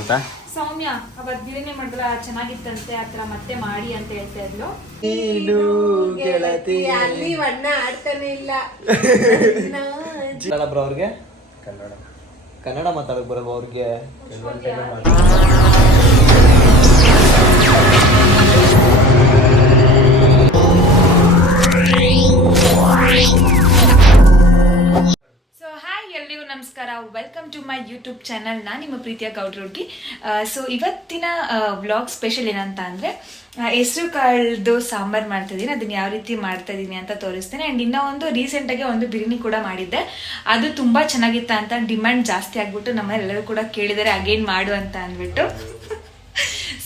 ಅಂತ ಸೌಮ್ಯ ಅವತ್ತು ಬಿರಿಯಾನಿ ಮಾಡಿದ್ರ ಚೆನ್ನಾಗಿತ್ತಂತೆ ಆತರ ಮತ್ತೆ ಮಾಡಿ ಅಂತ ಹೇಳ್ತಾ ಇದ್ಲು. ನೀನು ಗೆಳತಿ ಅಲ್ಲಿ ಬಣ್ಣ ಆಡ್ತಾನೆ ಇಲ್ಲ. ಬ್ರೋ ಅವ್ರಿಗೆ ಕನ್ನಡ ಮಾತಾಡಕ್ ಬರಲ್ವ ಅವ್ರಿಗೆ? ಸೊ ಹಾಯ್ ಎಲ್ರಿಗೂ ನಮಸ್ಕಾರ, welcome to my YouTube channel. ನಾನು ನಿಮ್ಮ ಪ್ರೀತಿಯ ಗೌಡ್ರ ಹುಡುಗಿ. ಸೊ ಇವತ್ತಿನ ವ್ಲಾಗ್ ಸ್ಪೆಷಲ್ ಏನಂತ ಅಂದರೆ ಹೆಸರು ಕಾಳ್ದು ಸಾಂಬಾರು ಮಾಡ್ತಾಯಿದ್ದೀನಿ. ಅದನ್ನ ಯಾವ ರೀತಿ ಮಾಡ್ತಾ ಇದ್ದೀನಿ ಅಂತ ತೋರಿಸ್ತೇನೆ. ಆ್ಯಂಡ್ ಇನ್ನೂ ಒಂದು ರೀಸೆಂಟಾಗಿ ಒಂದು ಬಿರಿಯಾನಿ ಕೂಡ ಮಾಡಿದ್ದೆ, ಅದು ತುಂಬ ಚೆನ್ನಾಗಿತ್ತ ಅಂತ ಡಿಮ್ಯಾಂಡ್ ಜಾಸ್ತಿ ಆಗ್ಬಿಟ್ಟು ನಮ್ಮನೆಲ್ಲರೂ ಕೂಡ ಕೇಳಿದ್ದಾರೆ ಅಗೇನ್ ಮಾಡು ಅಂತ ಅಂದ್ಬಿಟ್ಟು.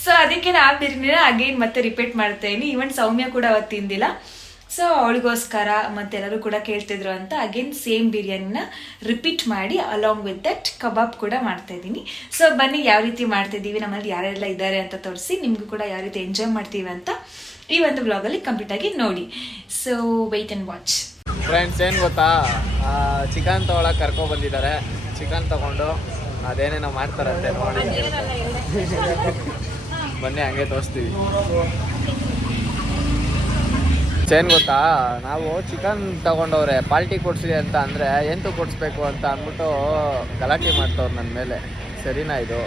ಸೊ ಅದಕ್ಕೆ ನಾನು ಆ ಬಿರಿಯಾನಿನ ಅಗೇನ್ ಮತ್ತೆ ರಿಪೀಟ್ ಮಾಡ್ತಾ ಇದ್ದೀನಿ. ಈವನ್ ಸೌಮ್ಯ ಕೂಡ ಅವತ್ತು ತಿಂದಿಲ್ಲ, ಸೊ ಅವಳಿಗೋಸ್ಕರ ಮತ್ತೆಲ್ಲರೂ ಕೂಡ ಕೇಳ್ತಿದ್ರು ಅಂತ ಅಗೇನ್ ಸೇಮ್ ಬಿರಿಯಾನಿನ ರಿಪೀಟ್ ಮಾಡಿ ಅಲಾಂಗ್ ವಿತ್ ದಟ್ ಕಬಾಬ್ ಕೂಡ ಮಾಡ್ತಾ ಇದ್ದೀನಿ. ಸೊ ಬನ್ನಿ ಯಾವ ರೀತಿ ಮಾಡ್ತಾ ಇದ್ದೀವಿ, ನಮ್ಮಲ್ಲಿ ಯಾರೆಲ್ಲ ಇದ್ದಾರೆ ಅಂತ ತೋರಿಸಿ ನಿಮಗೂ ಕೂಡ ಯಾವ ರೀತಿ ಎಂಜಾಯ್ ಮಾಡ್ತೀವಿ ಅಂತ ಈ ಒಂದು ಬ್ಲಾಗಲ್ಲಿ ಕಂಪ್ಲೀಟ್ ಆಗಿ ನೋಡಿ. So wait and watch. Friends ಏನು ಗೊತ್ತಾ, ಚಿಕನ್ ತೊಗೊಳಕ್ಕೆ ಕರ್ಕೊ ಬಂದಿದ್ದಾರೆ. ಚಿಕನ್ ತಗೊಂಡು ಅದೇನೇನೋ ಮಾಡ್ತಾರಂತೆ ನೋಡಿ, ಬನ್ನಿ ಹಂಗೆ ತೋರಿಸ್ತೀವಿ. ಏನ್ ಗೊತ್ತಾ, ನಾವು ಚಿಕನ್ ತಗೊಂಡವ್ರೆ ಪಾರ್ಟಿ ಕೊಡ್ಸಿ ಅಂತ ಅಂದರೆ ಎಂತೂ ಕೊಡಿಸ್ಬೇಕು ಅಂತ ಅಂದ್ಬಿಟ್ಟು ಗಲಾಟೆ ಮಾಡ್ತವ್ರು ನನ್ನ ಮೇಲೆ. ಸರಿನಾ ಇದು?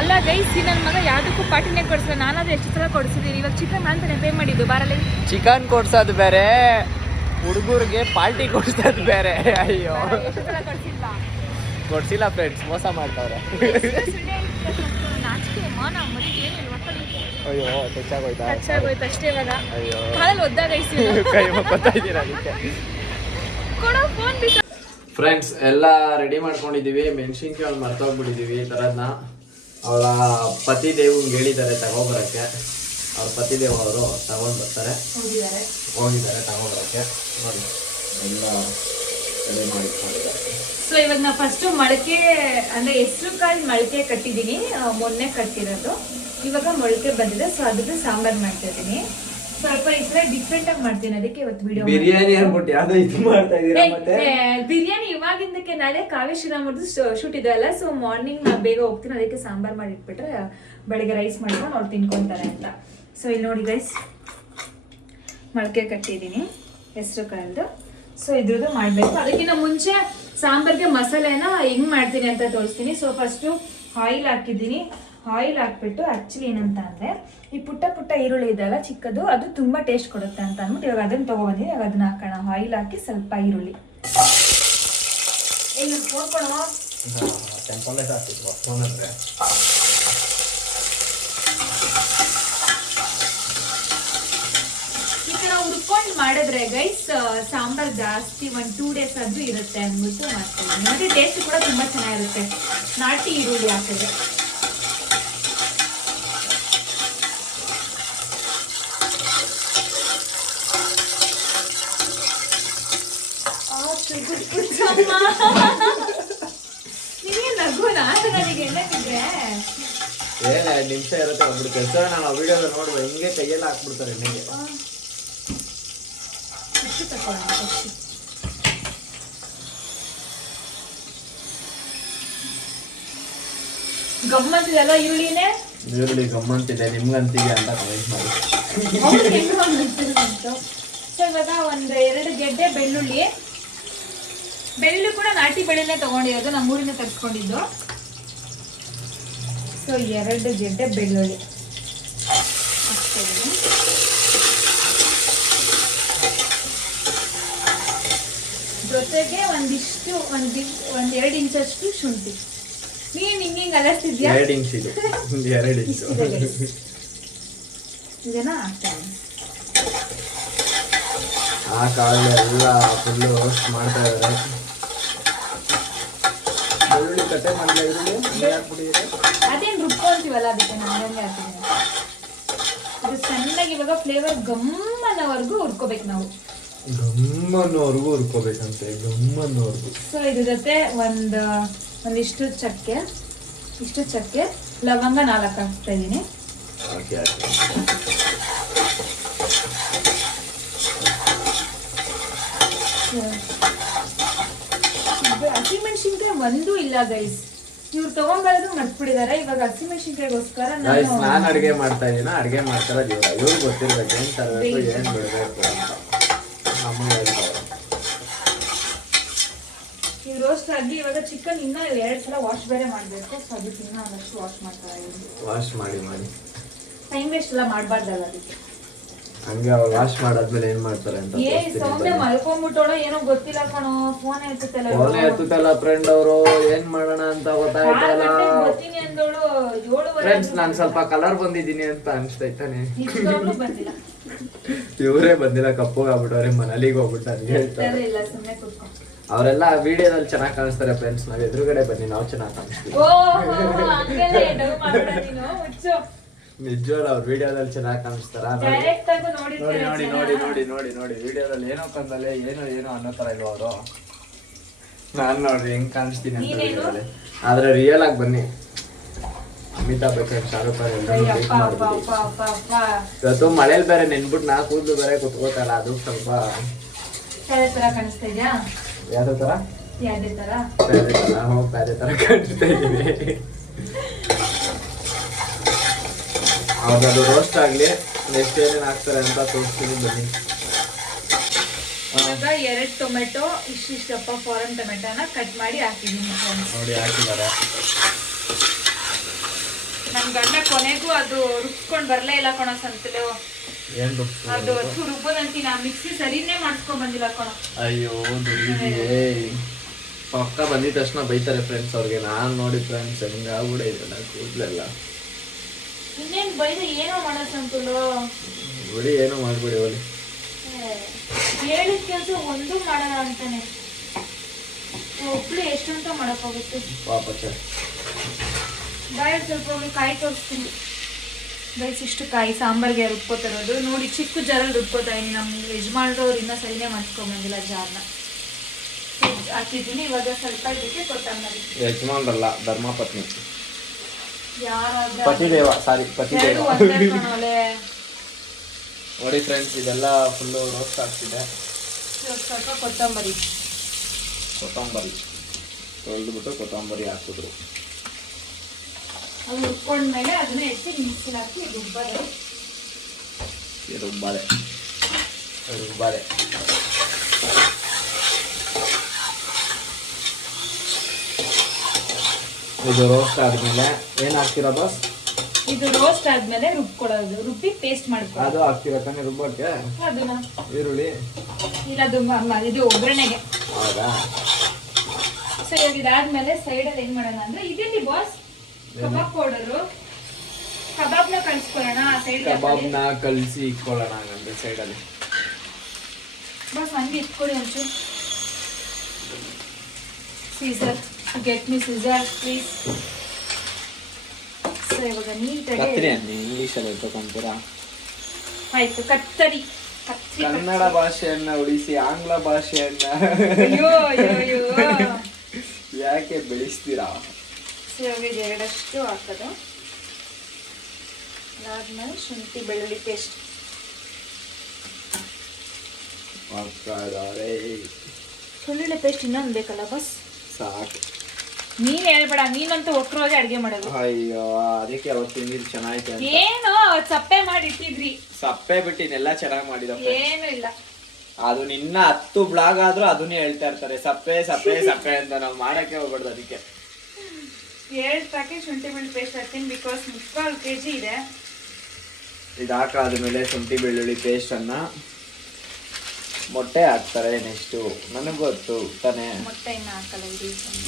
ಅಲ್ಲ ಗೈಸ್, ನನ್ನ ಮಗ ಯಾವುದಕ್ಕೂ ಪಾರ್ಟಿನೇ ಕೊಡಿಸಿಲ್ಲ. ನಾನಾದ್ರೂ ಎಷ್ಟು ಸಲ ಕೊಡಿಸಿದ್ದೀನಿ. ಇವಾಗ ಚಿಕನ್ ಅಂತಾನೆ ಪೇ ಮಾಡಿದ್ದು ಬಾರಲ್ಲಿ. ಚಿಕನ್ ಕೊಡ್ಸೋದು ಬೇರೆ, ಹುಡುಗರಿಗೆ ಪಾರ್ಟಿ ಕೊಡ್ಸೋದು ಬೇರೆ. ಅಯ್ಯೋ ಕೊಡ್ಸಿಲ್ಲ ಫ್ರೆಂಡ್ಸ್, ಮೋಸ ಮಾಡ್ತಾವ್ರೆ. ಅಯ್ಯೋ ಟಚ್ಚಾಗೋಯ್ತಾ? ಅಷ್ಟೇ. ಇವಾಗ ಅಯ್ಯೋ ಕಾಲಲ್ಲಿ ಒದ್ದಾಗ ಕೈ ಮುಕ್ಕೊತಾ ಇದ್ದೀರಾ ಅದಕ್ಕೆ. ಫ್ರೆಂಡ್ಸ್ ಎಲ್ಲ ರೆಡಿ ಮಾಡ್ಕೊಂಡಿದ್ದೀವಿ. ಮೆಣಸಿನ್ಕಾಯಿ ಒಂದು ಮರ್ತೋಗ್ಬಿಟ್ಟಿದ್ದೀವಿ ತರದ್ನ. ಅವಳ ಪತಿದೇವ್ಗೆ ಹೇಳಿದ್ದಾರೆ ತಗೊಬರಕ್ಕೆ. ಅವ್ರ ಪತಿದೇವ್ ಅವರು ತಗೊಂಡು ಬರ್ತಾರೆ, ಹೋಗಿದ್ದಾರೆ ತಗೊಬರಕ್ಕೆ. ನೋಡಿ ಎಲ್ಲ ರೆಡಿ ಮಾಡಿದ್ದಾರೆ. ಸೊ ಇವಾಗ ನಾ ಫಸ್ಟ್ ಮೊಳಕೆ ಅಂದ್ರೆ ಹೆಸರು ಕಾಳು ಮೊಳಕೆ ಕಟ್ಟಿದ್ದೀನಿ, ಮೊನ್ನೆ ಕಟ್ಟಿರೋದು. ಇವಾಗ ಮೊಳಕೆ ಬಂದಿದೆ, ಸೊ ಅದ್ರದ್ದು ಸಾಂಬಾರ್ ಮಾಡ್ತಾ ಇದ್ದೀನಿ. ಸ್ವಲ್ಪ ಈ ಸಲ ಡಿಫ್ರೆಂಟ್ ಆಗಿ ಮಾಡ್ತೀನಿ, ಅದಕ್ಕೆ ಇವತ್ತು ವಿಡಿಯೋ. ಬಿರಿಯಾನಿ ಅನ್ಬಿಟ್ಟು ಯಾವ್ದೋ ಇದು ಮಾಡ್ತಾ ಇದೀರಾ ಮತ್ತೆ? ಬಿರಿಯಾನಿ ಇವಾಗಿಂದಕ್ಕೆ ನಾಳೆ ಕಾವ್ಯ ಶ್ರೀರಾಮದ್ದು ಶೂಟ್ ಇದೆ ಅಲ್ಲ, ಸೊ ಮಾರ್ನಿಂಗ್ ನಾ ಬೇಗ ಹೋಗ್ತೀನಿ, ಅದಕ್ಕೆ ಸಾಂಬಾರ್ ಮಾಡಿ ಇಟ್ಬಿಟ್ರೆ ಬೆಳಿಗ್ಗೆ ರೈಸ್ ಮಾಡ್ಕೊಂಡು ಅವ್ರು ತಿನ್ಕೊಂತಾರೆ ಅಂತ. ಸೊ ಇಲ್ಲಿ ನೋಡಿ ಗೈಸ್, ಮೊಳಕೆ ಕಟ್ಟಿದ್ದೀನಿ ಹೆಸರು ಕಾಳ್ದು. ಸೊ ಇದ್ರದ್ದು ಮಾಡಬೇಕು. ಅದಕ್ಕಿಂತ ಮುಂಚೆ ಸಾಂಬಾರ್ಗೆ ಮಸಾಲೆನ ಹೆಂಗ್ ಮಾಡ್ತೀನಿ ಅಂತ ತೋರಿಸ್ತೀನಿ. ಸೊ ಫಸ್ಟು ಆಯಿಲ್ ಹಾಕಿದ್ದೀನಿ. ಆಯಿಲ್ ಹಾಕ್ಬಿಟ್ಟು ಆ್ಯಕ್ಚುಲಿ ಏನಂತ ಅಂದರೆ ಈ ಪುಟ್ಟ ಪುಟ್ಟ ಈರುಳ್ಳಿ ಇದೆಯಲ್ಲ ಚಿಕ್ಕದು, ಅದು ತುಂಬ ಟೇಸ್ಟ್ ಕೊಡುತ್ತೆ ಅಂತ ಅಂದ್ಬಿಟ್ಟು ಇವಾಗ ಅದನ್ನು ತೊಗೊಬಂದಿದ್ದೀನಿ. ಇವಾಗ ಅದನ್ನ ಹಾಕೋಣ. ಆಯಿಲ್ ಹಾಕಿ ಸ್ವಲ್ಪ ಈರುಳ್ಳಿ ಇಲ್ಲಿ ನೋಡ್ಕೊಳ್ಳೋ ಈ ಥರ ಹುರ್ಕೊಂಡು ಮಾಡಿದ್ರೆ ಗೈಸ್ ಸಾಂಬಾರ್ ಜಾಸ್ತಿ 1-2 days ಆದ್ರೂ ಇರುತ್ತೆ ಅಂದ್ಬಿಟ್ಟು ಮಾಡ್ತೀವಿ. ಮತ್ತೆ ಟೇಸ್ಟ್ ಕೂಡ ತುಂಬ ಚೆನ್ನಾಗಿರುತ್ತೆ ನಾಟಿ ಈರುಳ್ಳಿ ಹಾಕಿದ್ರೆ. ನಿಮಗೆ ನಗುನಾ ನನಗೆ ಎಣ್ಣೆಗಿದ್ರೆ ಏನ 2 ನಿಮಿಷ ಇರುತ್ತೆ. ಒಬ್ರು ಕೆಲಸ ನಾನು ಆ ವಿಡಿಯೋದ ನೋಡುವ, ಹಿಂಗೆ ಕೈಯೆಲ್ಲ ಹಾಕ್ಬಿಡ್ತಾರೆ ಎಣ್ಣೆಗೆ. ಗಮ್ಮತ್ತಿದೆಲ್ಲ ಈರುಳ್ಳಿನೇ. ಈರುಳ್ಳಿ ಗಮ್ಮಂತಿದೆ, ನಿಮ್ಗಂತಿಗೆ ಅಂತ ಕಮೆಂಟ್ ಮಾಡಿ. ಸೊ ಇವಾಗ 1-2 ಗೆಡ್ಡೆ ಬೆಳ್ಳುಳ್ಳಿ. ಬೆಳ್ಳುಳ್ಳಿ ಕೂಡ ನಾಟಿ ಬೆಳ್ಳುಳ್ಳಿ ತಗೊಂಡಿರೋದು, ನಮ್ಮೂರಿನ ತರಿಸ್ಕೊಂಡಿದ್ದು. ಸೊ 2 ಗೆಡ್ಡೆ ಬೆಳ್ಳುಳ್ಳಿ ಹಾಕ್ತಿದ್ದೀನಿ. ಜೊತೆಗೆ ಒಂದಿಷ್ಟು 1-2 ಇಂಚಷ್ಟು ಶುಂಠಿ. ನೀನ್ ಹಿಂಗಿಂಗ್ ಅಲಸ್ತಿದ್ಯಾ? 2 ಇಂಚ್ ಇದೆ, 2 ಇಂಚ್ ಇದನ್ನ ಹಾಕ್ತೀನಿ. ಆ ಕಾಳು ಎಲ್ಲ ಫುಲ್ಲು ರೋಸ್ಟ್ ಮಾಡ್ತಾ ಇದ್ದಾರೆ. ಬೆಳ್ಳುಳ್ಳಿ ಕಟ್ಟೆ ಮಾಡಿಲ್ಲ, ಈರುಳ್ಳಿ ಹಾಕ್ಬಿಟ್ಟಿದ್ರೆ ಅದೇನು ರುಬ್ಕೊಂತೀವಲ್ಲ ಅದಕ್ಕೆ ನಾನು ಹಂಗೆ ಹಾಕ್ತೀನಿ. ಅದು ಚೆನ್ನಾಗಿ ಇವಾಗ ಫ್ಲೇವರ್ ಗಮ್ಮನವರೆಗೂ ಹುರ್ಕೋಬೇಕು ನಾವು. ಗಮ್ಮನ್ನೋರ್ಗು ಹುರ್ಕೋಬೇಕಂತೆ, ಗಮ್ಮನ್ನೋರ್ಗು. ಸೊ ಇದ್ರ ಜೊತೆ ಒಂದಿಷ್ಟು ಚಕ್ಕೆ, ಲವಂಗ 4 ಹಾಕ್ತಾ ಇದ್ದೀನಿ. ಹಸಿಮೆಣಸಿನ್ಕಾಯಿ 1 ಇಲ್ಲ ಗೈಸ್, ಇವ್ರು ತಗೊಂಡ್ಬರೋದು ಮರ್ತ್ಬಿಟ್ಟಿದ್ದಾರೆ. ಇವಾಗ ಹಸಿಮೆಣಸಿನ್ಕಾಯಿಗೋಸ್ಕರ ನಾನು ಅಡುಗೆ ಮಾಡ್ತಾ ಇದೀನ, ಅಡುಗೆ ಮಾಡ್ತಾರ ಇವ್ರು ಗೊತ್ತಿರ್ಬೇಕು ಏನ್ ತರಬೇಕು ಏನ್ ಬಿಡ್ಬೇಕು ಅಂತ. ನಮಗೆ ಹೇಳ್ತಾರೆ ಈ ರೋಸ್ಟ್ ಆಗಿ. ಇವಾಗ ಚಿಕನ್ ಇನ್ನ 2 ಸಲ ವಾಶ್ ಬೇರೆ ಮಾಡ್ಬೇಕು. ಸೊ ಅದಕ್ಕೆ ಇನ್ನ ಒಂದಷ್ಟು ವಾಶ್ ಮಾಡ್ತಾರೆ. ವಾಶ್ ಮಾಡಿ ಟೈಮ್ ವೇಸ್ಟ್ ಎಲ್ಲ ಮಾಡ್ಬಾರ್ದಲ್ಲ ಅದಕ್ಕೆ. ಹಂಗೆ ಅವ್ರು ವಾಶ್ ಮಾಡಾದ್ಮೇಲೆ ಏನ್ ಮಾಡ್ತಾರೆ ಅಂತ ಸೌಮ್ಯ ಮಲ್ಕೊಂಡ್ಬಿಟ್ಟೋಳ ಏನೋ ಗೊತ್ತಿಲ್ಲ ಕಣೋ. ಫೋನ್ ಎತ್ತುತ್ತಲ್ಲ ಫ್ರೆಂಡ್ ಅವರು. ಏನ್ ಮಾಡೋಣ ಅಂತ ಗೊತ್ತಾಯ್ತಲ್ಲ ಬರ್ತೀನಿ ಅಂದೋಳು. 7:30 ಫ್ರೆಂಡ್ಸ್ ನಾನ್ ಸ್ವಲ್ಪ ಕಲರ್ ಬಂದಿದ್ದೀನಿ ಅಂತ ಅನ್ಸ್ತೈತಾನೆ. ಬಂದಿಲ್ಲ, ಇವರೇ ಬಂದಿಲ್ಲ, ಕಪ್ಪುಗಾಗ್ಬಿಟ್ಟವ್ರೆ. ಮನಲಿಗೆ ಹೋಗ್ಬಿಟ್ಟು ನನಗೆ ಹೇಳ್ತಾರೆ. ಇಲ್ಲ ಸುಮ್ಮನೆ ಕೂತ್ಕೊ. ಅವರೆಲ್ಲ ವಿಡಿಯೋದಲ್ಲಿ ಚೆನ್ನಾಗಿ ಕಾಣಿಸ್ತಾರೆ ಫ್ರೆಂಡ್ಸ್. ನಾವ್ ಎದುರುಗಡೆ ಬನ್ನಿ, ನಾವು ಚೆನ್ನಾಗಿ ಕಾಣಿಸ್ತೀವಿ. ನಿಜವಲ್ಲ, ಅವ್ರ ವಿಡಿಯೋದಲ್ಲಿ ಚೆನ್ನಾಗಿ ಕಾಣಿಸ್ತಾರ. ನೋಡಿ ನೋಡಿ ನೋಡಿ ನೋಡಿ ನೋಡಿ ನೋಡಿ ವಿಡಿಯೋದಲ್ಲಿ ಏನೋ ಕಂದಲ್ಲೇ ಏನೋ ಅನ್ನೋ ತರ ಇಲ್ವ ಅವರು. ನಾನ್ ನೋಡ್ರಿ ಹೆಂಗ್ ಕಾಣಿಸ್ತೀನಿ ಅಂತ ವಿಡಿಯೋದಲ್ಲಿ. ಆದ್ರೆ ರಿಯಲ್ ಆಗಿ ಬನ್ನಿ. ಅಮಿತಾಬ್ ಬಚ್ಚನ್, ಶಾರುಖ್ ಖಾನ್ ಇವತ್ತು ಮಳೇಲಿ ಬೇರೆ ನೆನ್ಬಿಟ್ಟು ನಾ ಕೂದಲು ಬೇರೆ ಕುತ್ಕೋತಲ್ಲ, ಅದು ಸ್ವಲ್ಪ ಕಾಣಿಸ್ತಾ ಇದೆಯಾ? ಯಾವ್ದು ತರ? ಪ್ಯಾದೆ ತರ ಕಾಣಿಸ್ತಾ ಇದೀನಿ. ಅದು ರೋಸ್ಟ್ ಆಗ್ಲಿ, ನೆಕ್ಸ್ಟ್ ಏನೇನು ಹಾಕ್ತಾರೆ ಅಂತ ತೋರಿಸ್ತೀನಿ ಬನ್ನಿ. ಇವಾಗ 2 ಟೊಮೆಟೊ ಇಷ್ಟಿಷ್ಟಪ್ಪ ಫಾರನ್ ಟೊಮೆಟೊನ ಕಟ್ ಮಾಡಿ ಹಾಕಿದ್ದೀನಿ. ನೋಡಿ ಹಾಕಿದ್ದಾರೆ. ನನ್ ಗಂಡ ಕೊನೆಗೂ ಅದು ರುಬ್ಕೊಂಡ್ ಬರ್ಲೇ ಇಲ್ಲ ಕಣೋ ಸಂತಲು. ಏನ್ ಅದು ರುಬ್ಬೋದಂತೀನಿ, ಆ ಮಿಕ್ಸಿ ಸರಿನೇ ಮಾಡ್ಸ್ಕೊಂಡ್ ಬಂದಿಲ್ಲ ಕಣೋ. ಅಯ್ಯೋ ದುಡ್ಡಿಗೆ ಪಕ್ಕ ಬಂದಿದ ತಕ್ಷಣ ಬೈತಾರೆ ಫ್ರೆಂಡ್ಸ್ ಅವ್ರಿಗೆ. ನಾನ್ ನೋಡಿ ಫ್ರೆಂಡ್ಸ್ ಹೆಂಗಾಗ್ಬಿಡ ಇದೆಲ್ಲ ಕೂದ್ಲೆಲ್ಲ. ಇನ್ನೇನ್ ಬೈದ ಏನೋ ಮಾಡೋ ಸಂತಲು. ಬಿಡಿ, ಏನೋ ಮಾಡ್ಬಿಡಿ ಒಲಿ. ಹೇಳಿದ ಕೆಲಸ ಒಂದು ಮಾಡೋಣ ಅಂತಾನೆ. ಒಬ್ಳು ಎಷ್ಟಂತ ಮಾಡಕ್ ಹೋಗುತ್ತೆ ಪಾಪ. ಬಾಯ್ ಸ್ವಲ್ಪ ಕಾಯಿ ತೋರಿಸ್ತೀನಿ. ಗೈಸ್, ಇಷ್ಟು ಕಾಯಿ ಸಾಂಬಾರ್ಗೆ ರುಬ್ಕೋತಿರೋದು ನೋಡಿ. ಚಿಕ್ಕ ಜಾರಲ್ಲಿ ರುಬ್ಕೋತಾ ಇದೀನಿ. ನಮ್ಮ ಯಜಮಾನ್ರವ್ರು ಇನ್ನೂ ಸರಿನೇ ಮಾಡ್ಸ್ಕೊಂಬಂದಿಲ್ಲ ಜಾರ್ನ. ಹಾಕಿದ್ದೀನಿ. ಇವಾಗ ಸ್ವಲ್ಪ ಇದಕ್ಕೆ ಕೊತ್ತಂಬರಿ. ಯಜಮಾನ್ರಲ್ಲ, ಧರ್ಮಪತ್ನಿ. ಯಾರಾದ್ರೂ ಪತಿದೇವ, ಸಾರಿ ಪತಿದೇವ. ನೋಡಿ ಫ್ರೆಂಡ್ಸ್, ಇದೆಲ್ಲ ಫುಲ್ಲು ರೋಸ್ಟ್ ಆಗ್ತಿದೆ. ಸ್ವಲ್ಪ ಕೊತ್ತಂಬರಿ ತೊಳೆದ್ಬಿಟ್ಟು ಕೊತ್ತಂಬರಿ ಹಾಕಿದ್ರು. ಅದು ರುಬ್ಕೊಂಡ್ಮೇಲೆ ಅದನ್ನ ಎತ್ತಿ ಮಿಕ್ಸಿಗೆ ಹಾಕಿ ರುಬ್ಬಾದೆ. ಇದು ರೋಸ್ಟ್ ಆದ್ಮೇಲೆ ಏನ್ ಹಾಕ್ತೀರಾ ಬಾಸ್? ಇದು ರೋಸ್ಟ್ ಆದ್ಮೇಲೆ ರುಬ್ಕೊಳ್ಳೋದು, ರುಬ್ಬಿ ಪೇಸ್ಟ್ ಮಾಡ್ಕೊಳ್ಳೋದು. ಅದು ಹಾಕ್ತೀರಾ ತಾನೇ ರುಬ್ಬಕ್ಕೆ? ಅದನ್ನ ಈರುಳ್ಳಿ ಇಲ್ಲ, ಇದು ಒಗ್ಗರಣೆಗೆ. ಹೌದಾ? ಸೊ ಇವಾಗ ಇದಾದ್ಮೇಲೆ ಸೈಡಲ್ಲಿ ಏನ್ ಮಾಡೋಣ ಅಂದ್ರೆ, ಇದೆಲ್ಲಿ ಬಾಸ್ ಕಬಾಬ್ ಪೌಡರು. ಕಬಾಬ್ನ ಕಲಿಸ್ಕೊಳ್ಳೋಣ ಸೈಡ್. ಕಬಾಬ್ನ ಕಲಸಿ ಇಟ್ಕೊಳ್ಳೋಣ ಹಂಗಂದ್ರೆ ಸೈಡಲ್ಲಿ. ಬಾಸ್ ಹಂಗೆ ಇಟ್ಕೊಳ್ಳಿ ಒಂಚೂರು. Scissor, get me scissor please. So ಇವಾಗ ನೀಟಾಗಿ ಇಂಗ್ಲೀಷಲ್ಲಿ ತಗೊಂತೀರಾ? ಆಯ್ತು, ಕತ್ತರಿ. ಕನ್ನಡ ಭಾಷೆಯನ್ನ ಉಳಿಸಿ ಆಂಗ್ಲ ಭಾಷೆಯನ್ನ ಯಾಕೆ ಬೆಳೆಸ್ತೀರಾ? ಇವಾಗ 2 ಹಾಕೋದು. ಅದಾದ್ಮೇಲೆ ಶುಂಠಿ ಬೆಳ್ಳುಳ್ಳಿ ಪೇಸ್ಟ್. ಬೆಳ್ಳುಳ್ಳಿ ಪೇಸ್ಟ್ ಇನ್ನೊಂದು ಬೇಕಲ್ಲ ಬಸ್? ಸಾಕು. ನೀನ್ ಹೇಳ್ಬೇಡ, ನೀನಂತೂ ಒಕ್ಕರೋಜೆ ಅಡ್ಗೆ ಮಾಡೋದು. ಅಯ್ಯೋ, ಅದಕ್ಕೆ ಅವತ್ತು ತಿಂದಿದ್ದು ಚೆನ್ನಾಯ್ತು. ಏನೋ ಸಪ್ಪೆ ಮಾಡಿ ಇಟ್ಟಿದ್ರಿ. ಸಪ್ಪೆ ಬಿಟ್ಟಿನೆಲ್ಲ ಚೆನ್ನಾಗಿ ಮಾಡಿದ. ಏನು ಇಲ್ಲ, ಅದು ನಿನ್ನ 10 ಬ್ಲಾಗ್ ಆದ್ರೂ ಅದನ್ನೇ ಹೇಳ್ತಾ ಇರ್ತಾರೆ, ಸಪ್ಪೆ ಸಪ್ಪೆ ಸಪ್ಪೆ ಅಂತ. ನಾವು ಮಾಡಕ್ಕೆ ಹೋಗ್ಬಾರ್ದು. ಅದಕ್ಕೆ 2 ಪ್ಯಾಕೆಟ್ ಶುಂಠಿ ಬೆಳ್ಳುಳ್ಳಿ ಪೇಸ್ಟ್ ಹಾಕ್ತೀನಿ, ಬಿಕಾಸ್ 3/4 kg ಇದೆ. ಇದು ಹಾಕಾದ್ಮೇಲೆ ಶುಂಠಿ ಬೆಳ್ಳುಳ್ಳಿ ಪೇಸ್ಟ್ ಅನ್ನ ಮೊಟ್ಟೆ ಹಾಕ್ತಾರೆ. ನೆಕ್ಸ್ಟ್ ನನಗೆ ಗೊತ್ತು ತಾನೆ. ಮೊಟ್ಟೆ ಇನ್ನ ಹಾಕಲ್ಲ,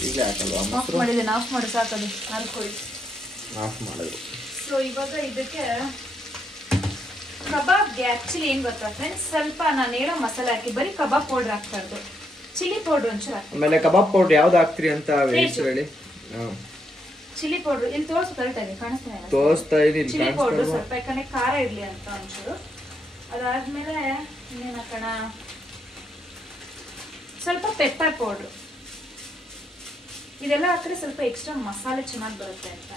ಈಗಲೇ ಹಾಕಲ್ವಾ? ಆಫ್ ಮಾಡಿದ್ದೇನೆ, ಆಫ್ ಮಾಡಿ ಸಾಕದು. ಹಾಕೊಳ್ಳಿ, ಆಫ್ ಮಾಡೋದು. ಸೊ ಇವಾಗ ಇದಕ್ಕೆ ಕಬಾಬ್ಗೆ ಆಕ್ಚುಲಿ ಏನ್ ಗೊತ್ತಾ ಫ್ರೆಂಡ್ಸ್, ಸ್ವಲ್ಪ ನಾನು ಹೇಳೋ ಮಸಾಲೆ ಹಾಕಿ ಬರೀ ಕಬಾಬ್ ಪೌಡರ್ ಹಾಕ್ಬಾರ್ದು, ಚಿಲ್ಲಿ ಪೌಡರ್ ಒಂಚೂರು ಹಾಕಿ. ಆಮೇಲೆ ಕಬಾಬ್ ಪೌಡರ್ ಯಾವ್ದು ಹಾಕ್ತೀರಿ ಅಂತ ಹೇಳಿ. ಚಿಲ್ಲಿ ಪೌಡರ್ ಇಲ್ಲಿ ತೋರಿಸು, ಕರೆಕ್ಟಾಗಿ ತೋರಿಸ್ತಾ ಇದೀನಿ. ಚಿಲ್ಲಿ ಪೌಡರ್ ಸ್ವಲ್ಪ, ಯಾಕಂದ್ರೆ ಖಾರ ಇರ್ಲಿ ಅಂತ ಒಂಚೂರು. ಅದಾದ್ಮೇಲೆ ಇನ್ನೇನು ಹಾಕೋಣ, ಸ್ವಲ್ಪ ಪೆಪ್ಪರ್ ಪೌಡ್ರು. ಇದೆಲ್ಲ ಹಾಕಿದ್ರೆ ಸ್ವಲ್ಪ ಎಕ್ಸ್ಟ್ರಾ ಮಸಾಲೆ ಚೆನ್ನಾಗಿ ಬರುತ್ತೆ ಅಂತ.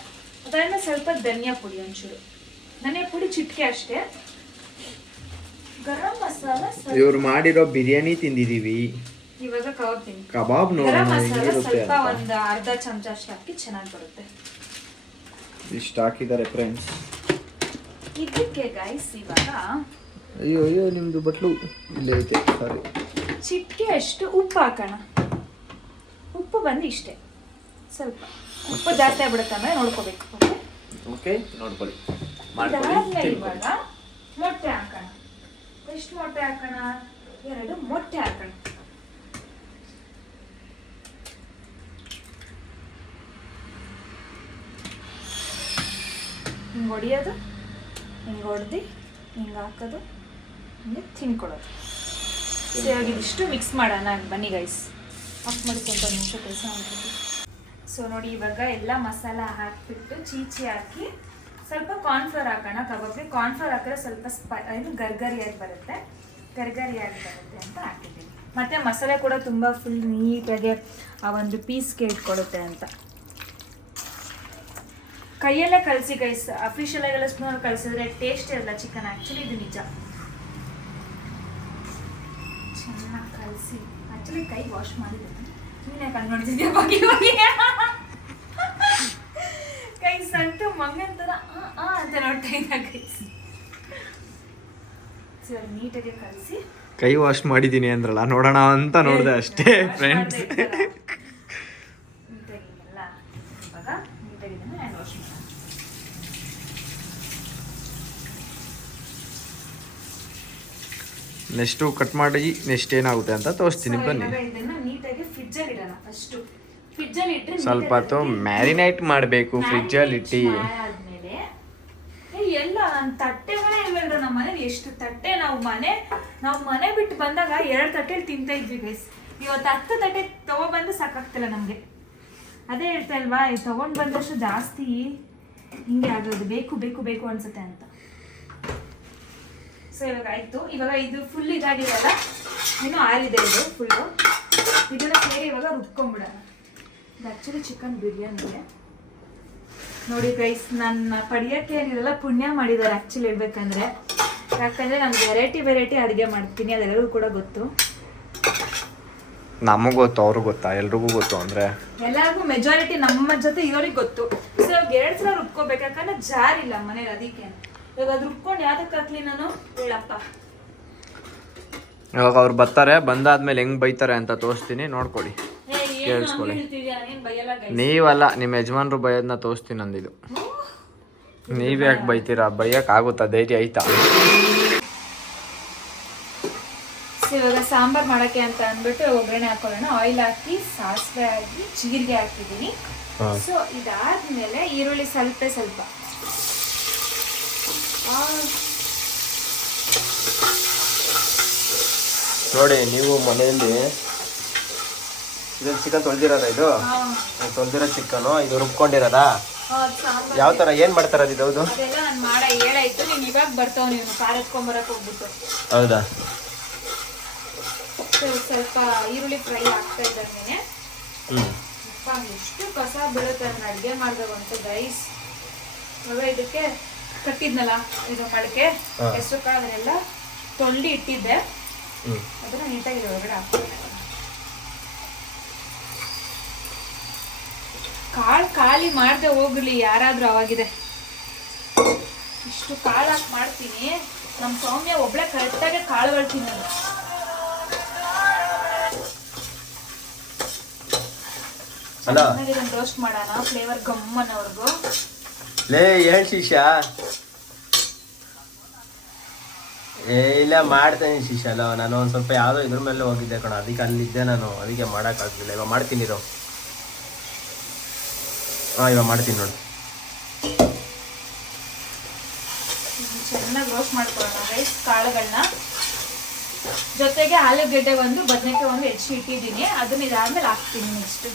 ಅದಾದ್ಮೇಲೆ ಸ್ವಲ್ಪ ಧನಿಯಾ ಪುಡಿ ಒಂಚೂರು, ಧನಿಯಾ ಪುಡಿ ಚಿಟಿಕೆ ಅಷ್ಟೇ. ಗರಂ ಮಸಾಲ. ಇವ್ರು ಮಾಡಿರೋ ಬಿರಿಯಾನಿ ತಿಂದಿದೀವಿ. ಇವಾಗ ಕಬಾಬ್ ತಿನ್ನಿ. ಕಬಾಬ್ ಗರಂ ನೋಡಿ ಮಸಾಲ ಹೆಂಗಿರುತ್ತೆ ಸ್ವಲ್ಪ ಅಂತ. ಒಂದು ಅರ್ಧ ಚಮಚ ಅಷ್ಟು ಹಾಕಿ ಚೆನ್ನಾಗಿ ಬರುತ್ತೆ. ಇಷ್ಟು ಹಾಕಿದ್ದಾರೆ ಫ್ರೆಂಡ್ಸ್. ಇದಕ್ಕೆ ಗೈಸ್ ಇವಾಗ ಅಯ್ಯೋ ಅಯ್ಯೋ ನಿಮ್ದು ಬಟ್ಲು ಇಲ್ಲೇ ಐತೆ. ಸಾರಿ. ಚಿಟಿಕೆ ಅಷ್ಟು ಉಪ್ಪು ಹಾಕೋಣ. ಉಪ್ಪು ಬಂದು ಇಷ್ಟೇ, ಸ್ವಲ್ಪ ಉಪ್ಪು ಜಾಸ್ತಿ ಆಗ್ಬಿಡುತ್ತೆ ಆಮೇಲೆ ನೋಡ್ಕೋಬೇಕು. ಓಕೆ ನೋಡ್ಕೊಳ್ಳಿ. ಇದಾದ್ಮೇಲೆ ಇವಾಗ ಮೊಟ್ಟೆ ಹಾಕೋಣ. ಎಷ್ಟು ಮೊಟ್ಟೆ ಹಾಕೋಣ? 2 ಮೊಟ್ಟೆ ಹಾಕೋಣ. ಹಿಂಗೆ ಹೊಡಿಯೋದು, ಹಿಂಗೆ ಹೊಡೆದು ಹಿಂಗೆ ಹಾಕೋದು, ಹಿಂಗೆ ತಿನ್ಕೊಳ್ಳೋದು. ಸೊ ಇವಾಗ ಇದಿಷ್ಟು ಮಿಕ್ಸ್ ಮಾಡೋಣ. ಬನ್ನಿ ಗೈಸ್, ಆಫ್ ಮಾಡಿ ಸ್ವಲ್ಪ ನಿಮಿಷ ಕೆಲಸ ಮಾಡ್ತೀವಿ. ಸೊ ನೋಡಿ ಇವಾಗ ಎಲ್ಲ ಮಸಾಲ ಹಾಕಿಬಿಟ್ಟು ಚೀಚಿ ಹಾಕಿ ಸ್ವಲ್ಪ ಕಾರ್ನ್ಫ್ಲೋರ್ ಹಾಕೋಣ. ಕಬಾಬ್ಗೆ ಕಾರ್ನ್ಫ್ಲೋರ್ ಹಾಕಿದ್ರೆ ಸ್ವಲ್ಪ ಗರ್ಗರಿಯಾಗಿ ಬರುತ್ತೆ ಅಂತ ಹಾಕಿದ್ದೀನಿ. ಮತ್ತು ಮಸಾಲೆ ಕೂಡ ತುಂಬ ಫುಲ್ ನೀಟಾಗಿ ಆ ಒಂದು ಪೀಸ್ಗೆ ಇಟ್ಕೊಳ್ಳುತ್ತೆ ಅಂತ. ಕೈಯಲ್ಲೇ ಕಲಸಿ ಗೈಸ್, ಅಫಿಷಿಯಲ್ ಆಗೆಲ್ಲ ಸ್ಪೂನಲ್ಲಿ ಕಲಿಸಿದ್ರೆ ಟೇಸ್ಟ್ ಇರಲ್ಲ ಚಿಕನ್. ಆ್ಯಕ್ಚುಲಿ ಇದು ನಿಜ. ಚೆನ್ನಾಗಿ ಕಲಸಿ. ಆ್ಯಕ್ಚುಲಿ ಕೈ ವಾಶ್ ಮಾಡಿದ್ದೀನಿ. ನೀನೇ ಕಣ್ಣು ನೋಡ್ತಿದ್ಯಾ ಬಗ್ಗೆ ಕೈ ಸಂತು ಮಂಗನ ಥರ ಅಂತ ನೋಡ್ತಾ ಇದ್ದ ಗೈಸ್. ನೀಟಾಗಿ ಕಲಸಿ ಕೈ ವಾಶ್ ಮಾಡಿದ್ದೀನಿ ಅಂದ್ರಲ್ಲ, ನೋಡೋಣ ಅಂತ ನೋಡಿದೆ ಅಷ್ಟೇ ಫ್ರೆಂಡ್ಸ್. ನೀಟಾಗಿ ಎಲ್ಲ ಇವಾಗ ನೀಟಾಗಿ ಹ್ಯಾಂಡ್ ವಾಶ್ ಮಾಡೋಣ. ನೆಕ್ಸ್ಟು ಕಟ್ ಮಾಡಿ ನೆಕ್ಸ್ಟ್ ಏನಾಗುತ್ತೆ ಅಂತ ತೋರಿಸ್ತೀನಿ ಬನ್ನಿ. ಇದನ್ನ ನೀಟಾಗಿ ಫ್ರಿಜ್ಜಲ್ಲಿ ಇಡೋಣ. ಫಸ್ಟು ಫ್ರಿಜ್ಜಲ್ಲಿ ಇಟ್ಟರೆ ಸ್ವಲ್ಪ ಹೊತ್ತು ಮ್ಯಾರಿನೇಟ್ ಮಾಡಬೇಕು ಫ್ರಿಜ್ಜಲ್ಲಿ ಇಟ್ಟು. ಆದ್ಮೇಲೆ ಎಲ್ಲ ನನ್ನ ತಟ್ಟೆಗಳೇ ಇವೆಲ್ಲ ನಮ್ಮ ಮನೇಲಿ. ಎಷ್ಟು ತಟ್ಟೆ ನಾವು ಮನೆ ಬಿಟ್ಟು ಬಂದಾಗ 2 ತಟ್ಟೆಲಿ ತಿಂತಾ ಇದ್ವಿ ಗೈಸ್. ಇವತ್ತು 10 ತಟ್ಟೆ ತಗೊಬಂದು ಸಾಕಾಗ್ತಿಲ್ಲ ನಮಗೆ. ಅದೇ ಹೇಳ್ತಾ ಇಲ್ವಾ, ತಗೊಂಡು ಬಂದಷ್ಟು ಜಾಸ್ತಿ ಹಿಂಗೆ ಆಗೋದು, ಬೇಕು ಬೇಕು ಬೇಕು ಅನ್ಸುತ್ತೆ ಅಂತ. ಸೊ ಇವಾಗ ಆಯಿತು. ಇವಾಗ ಇದು ಫುಲ್ ಇದಾಗಿರಲ್ಲ, ಇನ್ನೂ ಆರಿದೆ ಇದು ಫುಲ್ಲು. ಇದನ್ನ ಸೇರಿ ಇವಾಗ ರುಬ್ಕೊಂಡ್ಬಿಡೋಣ. ಇದು ಆ್ಯಕ್ಚುಲಿ ಚಿಕನ್ ಬಿರಿಯಾನಿಗೆ ನೋಡಿ ಗೈಸ್, ನನ್ನ ಪಡಿಯೋಕ್ಕೆ ಏನಿರಲ್ಲ ಪುಣ್ಯ ಮಾಡಿದ್ದಾರೆ ಆ್ಯಕ್ಚುಲಿ ಹೇಳ್ಬೇಕಂದ್ರೆ. ಯಾಕಂದರೆ ನಾನು ವೆರೈಟಿ ಅಡುಗೆ ಮಾಡ್ತೀನಿ, ಅದೆಲ್ಲರಿಗೂ ಕೂಡ ಗೊತ್ತು. ನಮಗೂ ಗೊತ್ತು, ಅವ್ರಿಗೂ ಗೊತ್ತಾ, ಎಲ್ರಿಗೂ ಗೊತ್ತು. ಅಂದರೆ ಎಲ್ಲರಿಗೂ ಮೆಜಾರಿಟಿ ನಮ್ಮ ಜೊತೆ ಇರೋರಿಗೆ ಗೊತ್ತು. ಸೊ ಇವಾಗ 2 ಸಲ ರುಬ್ಕೋಬೇಕು, ಯಾಕಂದ್ರೆ ಜಾರಿಲ್ಲ ಮನೇಲಿ. ಅದಕ್ಕೆ ಇವಾಗ ಅದು ರುಬ್ಕೊಂಡು ಯಾವ್ದಕ್ಕೆ ಹಾಕ್ಲಿ ನಾನು ಹೇಳಪ್ಪ. ಇವಾಗ ಅವ್ರು ಬರ್ತಾರೆ, ಬಂದಾದ್ಮೇಲೆ ಹೆಂಗ್ ಬೈತಾರೆ ಅಂತ ತೋರಿಸ್ತೀನಿ, ನೋಡ್ಕೊಳ್ಳಿ, ಕೇಳಿಸ್ಕೊಳ್ಳಿ. ನೀವಲ್ಲ, ನಿಮ್ಮ ಯಜಮಾನ್ರು ಬೈಯೋದನ್ನ ತೋರಿಸ್ತೀನಿ ಅಂದಿದ್ದು. ನೀವ್ ಯಾಕೆ ಬೈತೀರಾ? ಬೈಯಕ್ ಆಗುತ್ತಾ? ಧೈರ್ಯ ಐತಾ? ಇವಾಗ ಸಾಂಬಾರ್ ಮಾಡಕ್ಕೆ ಅಂತ ಅಂದ್ಬಿಟ್ಟು ಒಗ್ಗರಣೆ ಹಾಕೊಳ್ಳೋಣ. ಆಯಿಲ್ ಹಾಕಿ, ಸಾಸಿವೆ ಹಾಕಿ, ಜೀರಿಗೆ ಹಾಕಿದ್ದೀನಿ. ಸೊ ಇದಾದ್ಮೇಲೆ ಈರುಳ್ಳಿ ಸ್ವಲ್ಪ ನೋಡಿ, ನೀವು ಮನೆಯಲ್ಲಿ ಇದನ್ನ ಚಿಕನ್ ತೊಳೆದಿರೋದ? ಇದು ತೊಳೆದಿರೋ ಚಿಕನು, ಇದು ರುಬ್ಕೊಂಡಿರೋದಾ? ಯಾವ ತರ ಏನ್ ಮಾಡ್ತಾರ ಇದು? ಹೌದು, ಅದೆಲ್ಲ ನಾನು ಮಾಡ ಹೇಳಾಯ್ತು. ನೀನು ಇವಾಗ ಬರ್ತಾವ, ನೀವು ಕಾರ್ ಎತ್ಕೊಂಬರಕ್ಕೆ ಹೋಗ್ಬಿಟ್ಟು. ಹೌದಾ? ಸ್ವಲ್ಪ ಈರುಳ್ಳಿ ಫ್ರೈ ಆಗ್ತಾ ಇದ್ದಾನೆ. ಎಷ್ಟು ಕಸ ಬೀಳುತ್ತೆ ಅದನ್ನ ಅಡುಗೆ ಮಾಡಿದವಂತ ಗೈಸ್. ಇವಾಗ ಇದಕ್ಕೆ ಕಟ್ಟಿದ್ನಲ್ಲ ಇದು ಮಳಕೆ ಹೆಸರು ಕಾಳು, ಅದನ್ನೆಲ್ಲ ತೊಳ್ಳಿ ಇಟ್ಟಿದ್ದೆ. ಅದನ್ನ ನೀಟಾಗಿ ಒಳಗಡೆ ಹಾಕ್ತೀನಿ. ಕಾಳು ಖಾಲಿ ಮಾಡದೆ ಹೋಗ್ಲಿ ಯಾರಾದ್ರೂ. ಅವಾಗಿದೆ ಇಷ್ಟು ಕಾಳು ಹಾಕಿ ಮಾಡ್ತೀನಿ. ನಮ್ಮ ಸೌಮ್ಯ ಒಬ್ಳೆ ಕರೆಕ್ಟಾಗೆ ಕಾಳು ಬರ್ತೀನಿ ನಾನು. ಇದನ್ನ ರೋಸ್ಟ್ ಮಾಡೋಣ ಫ್ಲೇವರ್ ಗಮ್ಮನವರೆಗೂ. ಲೇ ಹೇಳ್ ಶಿಷ್ಯ. ಇಲ್ಲ ಮಾಡ್ತೇನೆ ಶಿಷ್ಯ. ಅಲ್ಲ, ನಾನು ಒಂದು ಸ್ವಲ್ಪ ಯಾವುದೋ ಇದ್ರ ಮೇಲೆ ಹೋಗಿದ್ದೆ ಕಣ, ಅದಕ್ಕೆ ಅಲ್ಲಿದ್ದೆ ನಾನು, ಅದಕ್ಕೆ ಮಾಡೋಕ್ಕಾಗಲಿಲ್ಲ. ಇವಾಗ ಮಾಡ್ತೀನಿ ಇರೋ. ಇವಾಗ ಮಾಡ್ತೀನಿ ನೋಡಿ. ಚೆನ್ನಾಗಿ ರೋಸ್ಟ್ ಮಾಡ್ಕೊಳ್ಳೋಣ ರೈಸ್ ಕಾಳುಗಳನ್ನ. ಜೊತೆಗೆ ಆಲೂಗೆಡ್ಡೆ ಒಂದು, ಬದನೆಕಾಯಿ ಒಂದು ಹೆಚ್ಚಿ ಇಟ್ಟಿದ್ದೀನಿ. ಅದನ್ನ ಇದಾದ್ಮೇಲೆ ಹಾಕ್ತೀನಿ. ನೆಕ್ಸ್ಟ್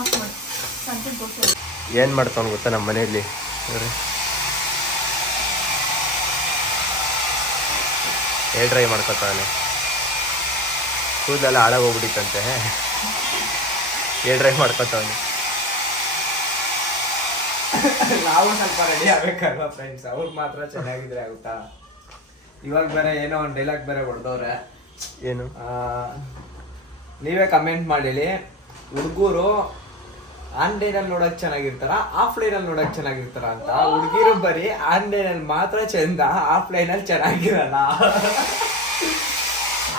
ಆಫ್ ಮಾಡಿ ಸಂತಿಗೆ ಗೋಸ್ಕರ ಏನು ಮಾಡ್ತಾವ ಗೊತ್ತಾ ನಮ್ಮ ಮನೆಯಲ್ಲಿ? ಹೇರ್ ಡ್ರೈ ಮಾಡ್ಕೊತಾನೆ. ಕೂದಲೆಲ್ಲ ಹಾಳಾಗೋಗ್ಬಿಟ್ಟಿತ್ತಂತೆ, ಹೇರ್ ಡ್ರೈ ಮಾಡ್ಕೊತಾವನೆ. ನಾವು ಸ್ವಲ್ಪ ರೆಡಿ ಆಗ್ಬೇಕಲ್ವಾ ಫ್ರೆಂಡ್ಸ್? ಅವ್ರು ಮಾತ್ರ ಚೆನ್ನಾಗಿದ್ರೆ ಆಗುತ್ತಾ? ಇವಾಗ ಬೇರೆ ಏನೋ ಒಂದು ಡೈಲಾಗ್ ಬೇರೆ ಹೊಡೆದವ್ರೆ. ಏನು ನೀವೇ ಕಮೆಂಟ್ ಮಾಡಿಲಿ, ಹುಡುಗರು ಆನ್ಲೈನಲ್ಲಿ ನೋಡಕ್ ಚೆನ್ನಾಗಿರ್ತಾರ ಆಫ್ಲೈನಲ್ಲಿ ನೋಡಕ್ ಚೆನ್ನಾಗಿರ್ತಾರ ಅಂತ. ಹುಡುಗಿರು ಬರೀ ಆನ್ಲೈನಲ್ಲಿ ಮಾತ್ರ ಚಂದ, ಆಫ್ಲೈನಲ್ಲಿ ಚೆನ್ನಾಗಿರಲ್ಲ.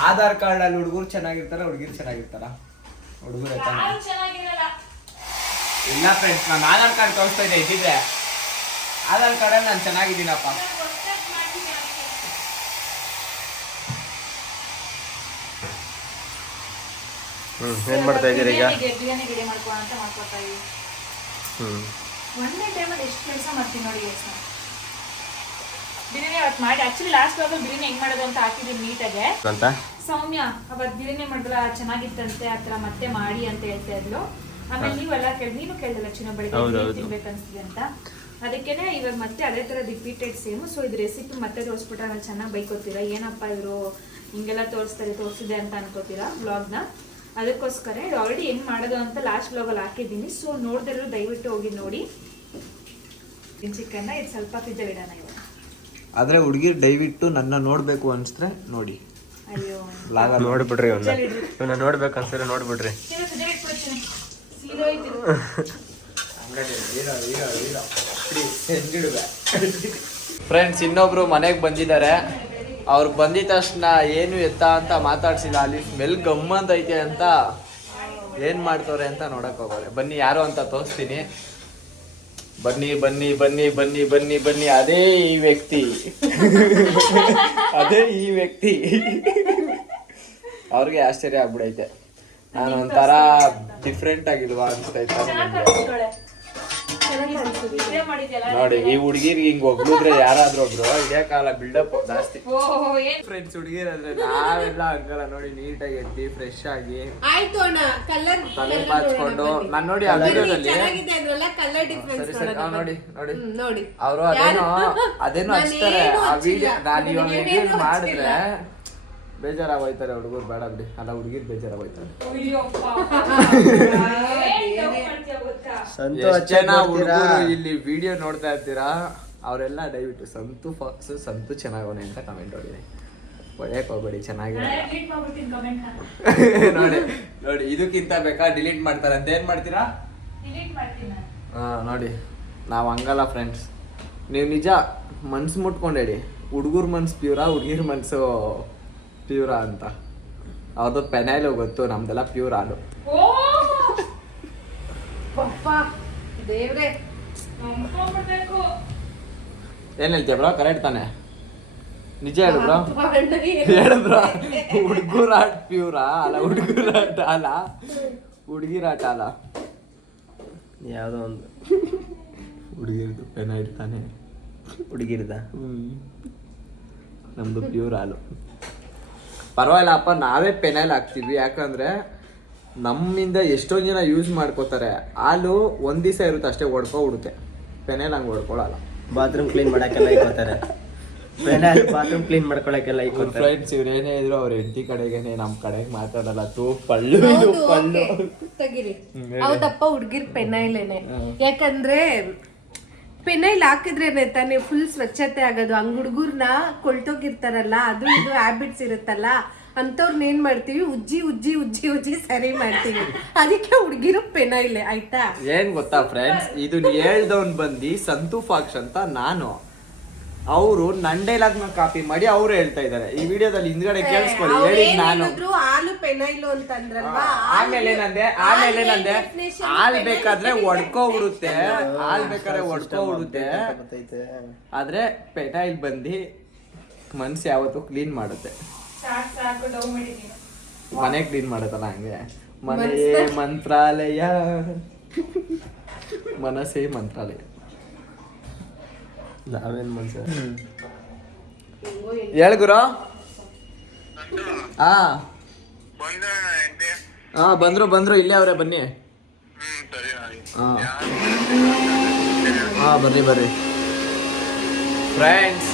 ಆಧಾರ್ ಕಾರ್ಡ್ ಅಲ್ಲಿ ಹುಡುಗರು ಚೆನ್ನಾಗಿರ್ತಾರ, ಹುಡುಗಿರು ಚೆನ್ನಾಗಿರ್ತಾರ. ಹುಡುಗರು ಇಲ್ಲ ಫ್ರೆಂಡ್ಸ್, ನಾನು ಆಧಾರ್ ಕಾರ್ಡ್ ತೋರಿಸ್ತಾ ಇದ್ದೆ ಇದ್ದಿದ್ರೆ. ಆಧಾರ್ ಕಾರ್ಡಲ್ಲಿ ನಾನು ಚೆನ್ನಾಗಿದ್ದೀನಪ್ಪ. ಏನ್ ಮಾಡ್ತಾ ಇದ್ದೀರಿ ಈಗ? ಬಿರಿಯಾನಿ ರೆಡಿ ಮಾಡ್ಕೊಳ್ಳೋಣ ಅಂತ ಮಾಡ್ಕೊತಾ ಇದೀವಿ. ಒಂದೇ ಟೈಮಲ್ಲಿ ಎಷ್ಟು ಕೆಲಸ ಮಾಡ್ತೀನಿ ನೋಡಿ ಗೈಸ್. ಬಿರಿಯಾನಿ ಅವತ್ತು ಮಾಡಿ ಆಕ್ಚುಲಿ ಲಾಸ್ಟ್ ವಾರ ಬಿರಿಯಾನಿ ಹೆಂಗ್ ಮಾಡೋದು ಅಂತ ಹಾಕಿದೀನಿ ನೀಟಾಗೆ ಅಂತ. ಸೌಮ್ಯ ಅವತ್ತು ಬಿರಿಯಾನಿ ಮಾಡಿದ್ರ ಚೆನ್ನಾಗಿತ್ತಂತೆ, ಆ ಥರ ಮತ್ತೆ ಮಾಡಿ ಅಂತ ಹೇಳ್ತಾ ಇದ್ಲು. ಆಮೇಲೆ ನೀವೆಲ್ಲ ನೀನು ಕೇಳಿದಲ್ಲ ಚಿನ್ನ ಬೆಳಿಗ್ಗೆ ತಿನ್ಬೇಕನ್ಸ್ತಿದೆ ಅಂತ. ಅದಕ್ಕೇನೆ ಇವಾಗ ಮತ್ತೆ ಅದೇ ತರ ರಿಪೀಟೆಡ್ ಸೇಮ್. ಸೊ ಇದು ರೆಸಿಪಿ ಮತ್ತೆ ತೋರಿಸ್ಬಿಟ್ರೆ ನಾನು ಚೆನ್ನಾಗಿ ಬೈಕೋತೀರಾ, ಏನಪ್ಪ ಇವರು ಹಿಂಗೆಲ್ಲ ತೋರಿಸಿದೆ ಅಂತ ಅನ್ಕೋತೀರಾ ವ್ಲಾಗ್ನ. ಅದಕ್ಕೋಸ್ಕರ ಇದು ಆಲ್ರೆಡಿ ಹೆಂಗ್ ಮಾಡೋದು ಅಂತ ಲಾಸ್ಟ್ ವ್ಲಾಗಲ್ಲಿ ಹಾಕಿದ್ದೀನಿ. ಸೊ ನೋಡಿದ್ರು ದಯವಿಟ್ಟು ಹೋಗಿ ನೋಡಿ. ಚಿಕನ್ನ ಇದು ಸ್ವಲ್ಪ ಫ್ರಿಜ್ಜಲ್ಲಿ ಇಡೋಣ ಇವಾಗ. ಆದ್ರೆ ಹುಡುಗಿರು ದಯವಿಟ್ಟು ನನ್ನ ನೋಡ್ಬೇಕು ಅನ್ಸಿದ್ರೆ ನೋಡಿ. ಅಯ್ಯೋ ನೋಡ್ಬಿಡ್ರಿ, ನೋಡ್ಬೇಕು ಅನ್ಸಿದ್ರೆ ನೋಡ್ಬಿಡ್ರಿ. ಫ್ರೆಂಡ್ಸ್, ಇನ್ನೊಬ್ರು ಮನೆಗೆ ಬಂದಿದ್ದಾರೆ. ಅವ್ರು ಬಂದಿದ ತಕ್ಷಣ ಏನು ಎತ್ತ ಅಂತ ಮಾತಾಡ್ಸಿಲ್ಲ. ಅಲ್ಲಿ ಸ್ಮೆಲ್ ಗಮ್ಮಂತ ಐತೆ ಅಂತ ಏನ್ ಮಾಡ್ತವ್ರೆ ಅಂತ ನೋಡಕ್ ಹೋಗೋರೆ. ಬನ್ನಿ ಯಾರು ಅಂತ ತೋರಿಸ್ತೀನಿ. ಬನ್ನಿ ಬನ್ನಿ ಬನ್ನಿ ಬನ್ನಿ ಬನ್ನಿ ಬನ್ನಿ. ಅದೇ ಈ ವ್ಯಕ್ತಿ ಅದೇ ಈ ವ್ಯಕ್ತಿ. ಅವ್ರಿಗೆ ಆಶ್ಚರ್ಯ ಆಗ್ಬಿಡೈತೆ. ನಾನು ಒಂಥರ ಡಿಫ್ರೆಂಟ್ ಆಗಿಲ್ವಾ ಅನ್ಸ್ತೈತೆ ನೋಡಿ. ಈ ಹುಡುಗಿರ್ಗೆ ಹಿಂಗ್ ಒಗ್ಳಿದ್ರೆ ಯಾರಾದ್ರೂ ಒಬ್ರು ಇದೇ ಕಾಲ ಬಿಲ್ಡಪ್ ಜಾಸ್ತಿ. ಫ್ರೆಂಡ್ಸ್, ಹುಡುಗಿರಾದ್ರೆ ನಾವೆಲ್ಲ ಹಂಗಲ್ಲ ನೋಡಿ. ನೀಟಾಗಿ ಎದ್ದಿ ಫ್ರೆಶ್ ಆಗಿ ತಲೆ ಬಾಚ್ಕೊಂಡು ನಾನು ನೋಡಿ ಆ ವಿಡಿಯೋದಲ್ಲಿ ನೋಡಿ ಅವರು ಅದೇನೋ ಹಚ್ತಾರೆ ಆ ವಿಡಿಯೋ. ನಾನು ಇವಾಗ ಎಡಿಟ್ ಮಾಡಿದ್ರೆ ಬೇಜಾರಾಗೋಯ್ತಾರೆ ಹುಡುಗರು. ಬೇಡ ಬಿಡಿ, ಅಲ್ಲ ಹುಡುಗಿರ್ ಬೇಜಾರಾಗೋಯ್ತಾರೆ. ಎಷ್ಟು ಜನ ಹುಡುಗರು ಇಲ್ಲಿ ವಿಡಿಯೋ ನೋಡ್ತಾ ಇರ್ತೀರಾ ಅವರೆಲ್ಲ ದಯವಿಟ್ಟು ಸಂತು ಫಾಕ್ಸ್ ಸಂತು ಚೆನ್ನಾಗೋನೆ ಅಂತ ಕಮೆಂಟ್ ಹೊಡಿರಿ. ಒಳ್ಳೆಕ್ ಹೋಗ್ಬೇಡಿ, ಚೆನ್ನಾಗಿರೋ ನೋಡಿ ನೋಡಿ. ಇದಕ್ಕಿಂತ ಬೇಕಾ ಡಿಲೀಟ್ ಮಾಡ್ತಾರೆ ಅಂತ ಏನ್ ಮಾಡ್ತೀರಾ? ನೋಡಿ ನಾವು ಹಂಗಲ್ಲ ಫ್ರೆಂಡ್ಸ್. ನೀವು ನಿಜ ಮನ್ಸು ಮುಟ್ಕೊಂಡು ಹೇಳಿ, ಹುಡುಗರ ಮನ್ಸು ಪ್ಯೂರಾ ಹುಡುಗಿರ ಮನ್ಸು ಪ್ಯೂರಾ ಅಂತ. ಅವ್ರದ್ದು ಪೆನೈಲು ಗೊತ್ತು, ನಮ್ದೆಲ್ಲ ಪ್ಯೂರ್ ಹಾಲು. ಏನ್ ಹೇಳ್ತೀಯ ಬ್ರೋ? ಕರೆಕ್ಟ್ ತಾನೆ? ನಿಜ ಹೇಳು ಬ್ರೋ, ಹೇಳು ಬ್ರೋ. ಹುಡುಗರ ಆಟ ಪ್ಯೂರಾ ಅಲ್ಲ, ಹುಡುಗರ ಆಟ ಅಲ್ಲ, ಹುಡುಗಿರ ಆಟ ಅಲ್ಲ. ಯಾವ್ದೋ ಒಂದು ಹುಡುಗಿರ್ದು ಪೆನೈಲ್ ತಾನೆ, ಹುಡುಗಿರ್ದ. ನಮ್ದು ಪ್ಯೂರ್ ಹಾಲು. ಪರವಾಗಿಲ್ಲ ಅಪ್ಪ, ನಾವೇ ಪೆನೈಲ್ ಹಾಕ್ತೀವಿ. ಯಾಕಂದ್ರೆ ನಮ್ಮಿಂದ ಎಷ್ಟೊಂದು ಜನ ಯೂಸ್ ಮಾಡ್ಕೋತಾರೆ. ಹಾಲು ಒಂದ್ ದಿವಸ ಇರುತ್ತೆ ಅಷ್ಟೇ, ಹೊಡ್ಕೊಬಿಡುತ್ತೆ. ಪೆನೈಲ್ ಹಂಗೆ ಹೊಡ್ಕೊಳಲ್ಲ. ಬಾತ್ರೂಮ್ ಕ್ಲೀನ್ ಮಾಡಕ್ಕೆಲ್ಲ ಇಕ್ಕೋತಾರೆ. ಪೆನೈಲ್ ಬಾತ್ರೂಮ್ ಕ್ಲೀನ್ ಮಾಡ್ಕೊಳಕ್ಕೆಲ್ಲ ಇಕ್ಕೋತಾರೆ. ಫ್ರೆಂಡ್ಸ್, ಇವ್ರೇನೇ ಇದ್ರು ಅವ್ರ ಹೆಂಡತಿ ಕಡೆಗೇನೆ, ನಮ್ ಕಡೆಗೆ ಮಾತಾಡಲ್ಲ. ಪಳ್ಳು ಇದು ಪಳ್ಳು ತೆಗಿರಿ. ಹೌದಪ್ಪ, ಹುಡ್ಗಿರ್ ಪೆನೈಲೇನೆ. ಯಾಕಂದ್ರೆ ಪೆನೈಲ್ ಹಾಕಿದ್ರೇನೆ ತಾನೇ ಫುಲ್ ಸ್ವಚ್ಛತೆ ಆಗೋದು. ಹಂಗ್ ಹುಡುಗರ್ನ ಕೊಳ್ತೋಗಿರ್ತಾರಲ್ಲ, ಅದು ಇದು ಹ್ಯಾಬಿಟ್ಸ್ ಇರುತ್ತಲ್ಲ, ಅಂತವ್ರನ್ನ ಏನ್ ಮಾಡ್ತೀವಿ, ಉಜ್ಜಿ ಉಜ್ಜಿ ಉಜ್ಜಿ ಉಜ್ಜಿ ಸರಿ ಮಾಡ್ತೀವಿ. ಅದಕ್ಕೆ ಹುಡುಗಿರು ಪೆನೈಲೆ. ಆಯ್ತಾ? ಏನ್ ಗೊತ್ತಾ ಫ್ರೆಂಡ್ಸ್, ಇದನ್ನ ಹೇಳ್ದವನ್ ಬಂದಿ ಸಂತು ಫಾಕ್ಸ್ ಅಂತ ನಾನು. ಅವರು ನನ್ ಡೈಲಾಗ್ ನ ಕಾಪಿ ಮಾಡಿ ಅವ್ರು ಹೇಳ್ತಾ ಇದಾರೆ ಈ ವಿಡಿಯೋದಲ್ಲಿ. ಹಿಂದ್ಗಡೆ ಕೇಳಿಸ್ಕೊಳ್ಳಿ, ಹೇಳಿ ನಾನು ಹಾಲು ಪೆನೈಲು ಅಂತಂದ್ರಲ್ವಾ. ಆಮೇಲೆ ನಂದೆ ಹಾಲ್ ಬೇಕಾದ್ರೆ ಒಡ್ಕೋಬಿಡುತ್ತೆ, ಹಾಲ್ ಬೇಕಾದ್ರೆ ಒಡ್ಕೋಬಿಡುತ್ತೆ. ಆದ್ರೆ ಪೆನೈಲ್ ಬಂದಿ ಮನ್ಸು ಯಾವತ್ತು ಕ್ಲೀನ್ ಮಾಡುತ್ತೆ. ಮನೆ ಕ್ಲೀನ್ ಮಾಡತ್ತಲ್ಲ ಹಂಗೆ. ಮನೆಯೇ ಮಂತ್ರಾಲಯ, ಮನಸ್ಸೇ ಮಂತ್ರಾಲಯ. ನಾವೇನ್ ಮನ್ಸ ಹೇಳು ಗುರು. ಬಂದ್ರು ಇಲ್ಲೇ ಅವ್ರೆ, ಬನ್ನಿ. ಬರ್ರಿ ಫ್ರೆಂಡ್ಸ್.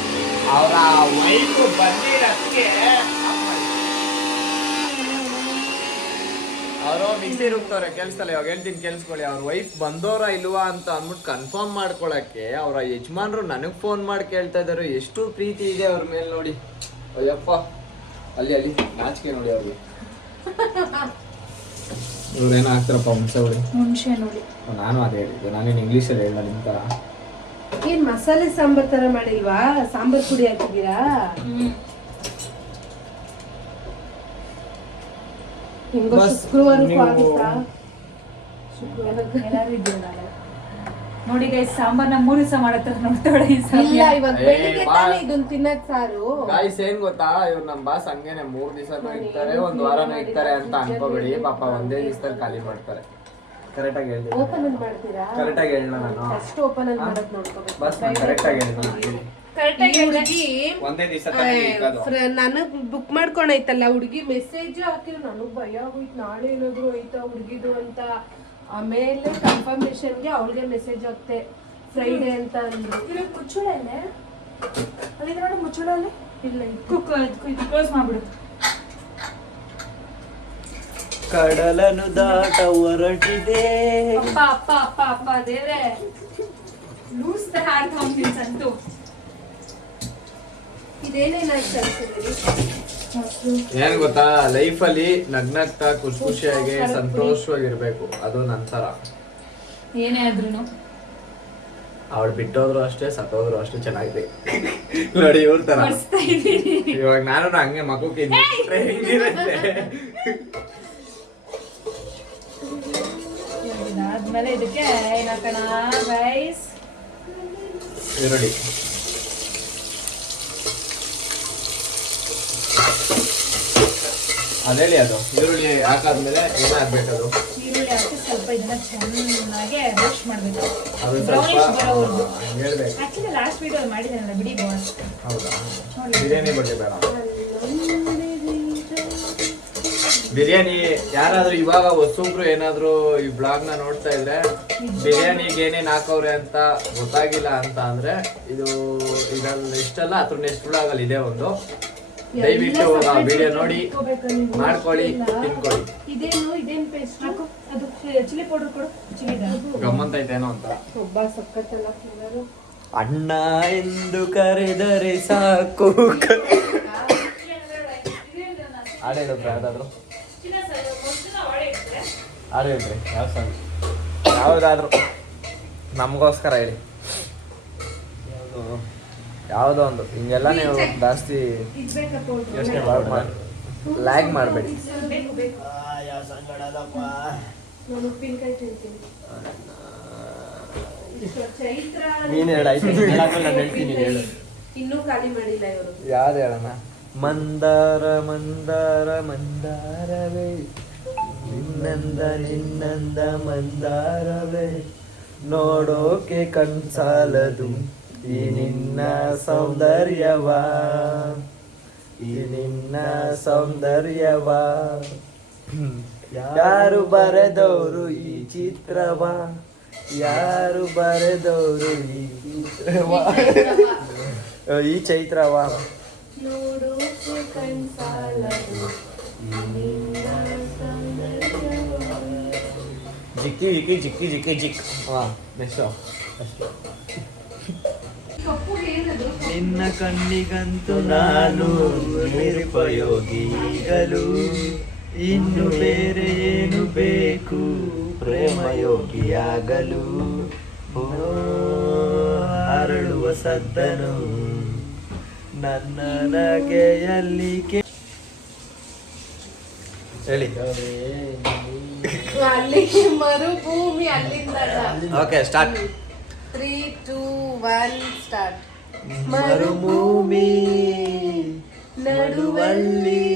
ಅವರ ವೈಫ್ ಬಂದಿರಕ್ಕೆ ಅವರು ಮಿಕ್ಸಿ ರುಬ್ತವ್ರೆ, ಕೆಲ್ಸಲ್ಲ. ಇವಾಗ ಹೇಳ್ತೀನಿ ಕೆಲ್ಸ್ಕೊಳ್ಳಿ. ಅವ್ರ ವೈಫ್ ಬಂದೋರ ಇಲ್ವಾ ಅಂತ ಅಂದ್ಬಿಟ್ಟು ಕನ್ಫರ್ಮ್ ಮಾಡ್ಕೊಳಕ್ಕೆ ಅವರ ಯಜಮಾನ್ರು ನನಗ್ ಫೋನ್ ಮಾಡಿ ಕೇಳ್ತಾ ಇದಾರೆ. ಎಷ್ಟು ಪ್ರೀತಿ ಇದೆ ಅವ್ರ ಮೇಲೆ ನೋಡಿ. ಅಯ್ಯಪ್ಪ, ಅಲ್ಲಿ ಅಲ್ಲಿ ನಾಚಿಕೆ ನೋಡಿ ಅವ್ರಿಗೆ. ಇವ್ರೇನೋ ಹಾಕ್ತಾರಪ್ಪ ಹುಣಸೆ ನೋಡಿ. ನಾನು ಅದೇ ಹೇಳಿದ್ದು, ನಾನೇನು ಇಂಗ್ಲೀಷಲ್ಲಿ ಹೇಳ ನಿಮ್ಮ ಥರ. ಏನ್ ಮಸಾಲೆ ಸಾಂಬಾರ್ ತರ ಮಾಡಿಲ್ವಾ? ಸಾಂಬಾರ್ ಪುಡಿ ಹಾಕಿದ್ದೀರಾ? ಹಿಂಗೋ ಶುಕ್ರವಾರಕ್ಕೂ ಆಗುತ್ತಾ? ಎಲ್ಲರೂ ಇದ್ದೀವಿ ನಾಳೆ ನೋಡಿ ಗೈಸ್. ಸಾಂಬಾರ್ನ 3 ದಿವಸ ಮಾಡತ್ತ ನೋಡ್ತಾಳೆ. ಇಲ್ಲ, ಇವಾಗ ಬೆಳಿಗ್ಗೆ ತಾನೇ ಇದನ್ನ ತಿನ್ನಕ್ ಸಾರು. ಗಾಯ್ಸ್ ಏನ್ ಗೊತ್ತಾ, ಇವ್ರು ನಮ್ಮ ಬಾಸ್ ಹಂಗೇನೆ 3 ದಿವಸನೂ ಇರ್ತಾರೆ, 1 ವಾರನೂ ಇರ್ತಾರೆ ಅಂತ ಅನ್ಕೋಬೇಡಿ. ಪಾಪ ಒಂದೇ ದಿವಸದಲ್ಲಿ ಖಾಲಿ ಮಾಡ್ತಾರೆ. ಕರೆಕ್ಟಾಗಿ ಹೇಳ್ತೀನಿ. ಓಪನ್ ಅಲ್ಲಿ ಮಾಡ್ತೀರಾ? ಕರೆಕ್ಟಾಗಿ ಹೇಳ ನಾನು. ಫಸ್ಟ್ ಓಪನ್ ಅಲ್ಲಿ ಮಾಡಕ್ ನೋಡ್ಕೋಬೇಕು. ಬಾಸ್ ಕರೆಕ್ಟಾಗಿ ಹೇಳ್ತೀನಿ. ಹುಡುಗಿ ಒಂದೇ ದಿವಸ ನನಗ್ ಬುಕ್ ಮಾಡ್ಕೊಂಡೈತಲ್ಲ ಹುಡುಗಿ, ಮೆಸೇಜ್ ಹಾಕಿದ್ರು. ನನಗ್ ಭಯ ಹೋಯ್ತು, ನಾಳೆ ಏನಾದ್ರು ಹೋಯ್ತಾ ಹುಡುಗಿದು ಅಂತ. ಆಮೇಲೆ ಕನ್ಫರ್ಮೇಶನ್ಗೆ ಅವಳಿಗೆ ಮೆಸೇಜ್ ಹಾಕ್ತೆ ಫ್ರೈಡೆ ಅಂತ ಅಂದ್ರು. ಮುಚ್ಚುಳಲ್ಲೇ ಅಲ್ಲಿ ನೋಡಿ, ಮುಚ್ಚುಳಲ್ಲಿ ಇಲ್ಲ ಕ್ಲೋಸ್ ಮಾಡ್ಬಿಡು. ಕಡಲನು ದಾಟ ಹೊರಟಿದೆ. ಅಪ್ಪ ಅಪ್ಪ ಅಪ್ಪ ಅಪ್ಪ ದೇವ್ರೆ, ಲೂಸ್ ತರ ಆಡ್ತಾ ಹೋಗ್ತೀನಿ ಸಂತು. ಇದೇನೇನಾಯ್ತು ಕಳ್ಸಿದ್ದೀರಿ? ಏನ್ ಗೊತ್ತಾ, ಲೈಫಲ್ಲಿ ನಗ್ನಗ್ತಾ ಖುಷಿಯಾಗಿ ಸಂತೋಷವಾಗಿರ್ಬೇಕು. ಅದು ನಂತರ ಏನೇ ಆದ್ರೂ ಅವಳು ಬಿಟ್ಟೋದ್ರು ಅಷ್ಟೇ, ಸತ್ತೋದ್ರು ಅಷ್ಟೇ ಚೆನ್ನಾಗಿದೆ. ನೋಡಿ ಇವ್ರ ತರ ಇವಾಗ ನಾನು ಹಂಗೆ ಮಗುಕ್ಕೆ ಹೆಂಗಿರುತ್ತೆ. ಆದ್ಮೇಲೆ ಇದಕ್ಕೆ ಏನಾಕಣ ಗೈಸ್, ಈರುಳ್ಳಿ ಅದೇಳಿ. ಅದು ಈರುಳ್ಳಿ ಹಾಕಾದ್ಮೇಲೆ ಏನಾಗ್ಬೇಕದು? ಈರುಳ್ಳಿ ಹಾಕಿ ಸ್ವಲ್ಪ ಇದನ್ನ ಚೆನ್ನಾಗಿ ರೋಸ್ಟ್ ಮಾಡ್ಬೇಕು. ಅದು ಬ್ರೌನಿಶ್ ಸ್ವಲ್ಪ ಬರೋವರೆಗೂ. ಹೇಳ್ಬೇಕು. ಆಕ್ಚುಲಿ ಲಾಸ್ಟ್ ವಿಡಿಯೋ ಮಾಡಿದ್ನಲ್ಲ ಬಿಡಿ ಬಾಸ್. ಹೌದಾ? ಬಿರಿಯಾನಿ ಬಗ್ಗೆ ಬೇಡ. ಬಿರಿಯಾನಿ ಯಾರಾದ್ರೂ ಇವಾಗ ಹೊಸಬ್ರು ಏನಾದ್ರು ಈ ಬ್ಲಾಗ್ ನ ನೋಡ್ತಾ ಇದ್ರೆ, ಬಿರಿಯಾನಿಗೆ ಏನೇನ್ ಹಾಕವ್ರೆ ಅಂತ ಗೊತ್ತಾಗಿಲ್ಲ ಅಂತ ಅಂದ್ರೆ, ಇದು ಇದ್ರಲ್ಲಿ ಇಷ್ಟಲ್ಲ, ಅದ್ರ ನೆಕ್ಸ್ಟ್ ಬ್ಲಾಗ್ ಅಲ್ಲಿ ಇದೆ ಒಂದು. ದಯವಿಟ್ಟು ಆ ವಿಡಿಯೋ ನೋಡಿ ಮಾಡ್ಕೊಳ್ಳಿ, ತಿನ್ಕೊಳ್ಳಿ. ಇದೇನು ಪೇಸ್ಟ್ ಹಾಕು, ಅದು ಚಿಲ್ಲಿ ಪೌಡರ್ ಕೊಡು. ಚಿಲ್ಲಿದ ಗಮ್ಮಂತ ಐತೇನೋ ಅಂತ. ಒಬ್ಬ ಸಕ್ಕತ್ತಲ್ಲ ಫ್ಲೇವರು. ಅಣ್ಣ ಎಂದು ಕರೆದರೆ ಸಾಕು. ಹಾಡು ಹೇಳಿದ್ರೆ ಯಾವ್ದಾದ್ರು ಹಾಡು ಹೇಳ್ರಿ. ಯಾವ ಸಾಂಗ್? ಯಾವ್ದಾದ್ರು ನಮಗೋಸ್ಕರ ಹೇಳಿ. ಯಾವುದೋ ಒಂದು. ಹಿಂಗೆಲ್ಲ ನೀವು ಜಾಸ್ತಿ ಯೋಚನೆ ಲ್ಯಾಗ್ ಮಾಡಬೇಡಿ. ಯಾವ ಸಾಂಗ್ ಹಾಡೋದಪ್ಪ? ನಾನು ಉಪ್ಪಿನಕಾಯಿ ತಿಂತೀನಿ. ಚೈತ್ರ ನೀನು ಹೇಳಾಯ್ತು, ನಾನು ಹೇಳ್ತೀನಿ, ಹೇಳು. ಇನ್ನೂ ಖಾಲಿ ಮಾಡಿಲ್ಲ ಇವರು. ಯಾವ್ದು ಹೇಳೋಣ? ಮಂದಾರ ಮಂದಾರ ಮಂದಾರವೇ, ನಿನ್ನಂದ ನಿನ್ನಂದ ಮಂದಾರವೇ, ನೋಡೋಕೆ ಕಣ್ಸಾಲದು ಈ ನಿನ್ನ ಸೌಂದರ್ಯವ, ಈ ನಿನ್ನ ಸೌಂದರ್ಯವ. ಯಾರು ಬರೆದವರು ಈ ಚಿತ್ರವ, ಯಾರು ಬರೆದವರು ಈ ಚಿತ್ರವ, ಈ ಚೈತ್ರವ. ನೋಡೋಕೆ ಕಣ್ಸಾಲದು ಈ ನಿನ್ನ ಸೌಂದರ್ಯವ. ಜಿಕ್ಕಿ ಜಿಕ್ಕಿ ಜಿಕ್ಕಿ ಜಿಕ್ಕಿ ಜಿಕ್. ಹಾಂ ನೆಕ್ಸ್ಟು ಅಷ್ಟೇ. ನಿನ್ನ ಕಣ್ಣಿಗಂತೂ ನಾನು ನಿರುಪಯೋಗಿಗಲು, ಇನ್ನು ಬೇರೆ ಏನು ಬೇಕು ಪ್ರೇಮಯೋಗಿಯಾಗಲು. ಅರಳುವ ಸದ್ದನು ನನ್ನ ನಗೆಯಲ್ಲಿ ಹೇಳಿ. ಅಲ್ಲಿ ಮರುಭೂಮಿ, ಅಲ್ಲಿಂದ. Okay start. 3, 2, 1 ಸ್ಟಾರ್ಟ್. ಮರುಭೂಮಿ ನಡುವಲ್ಲಿ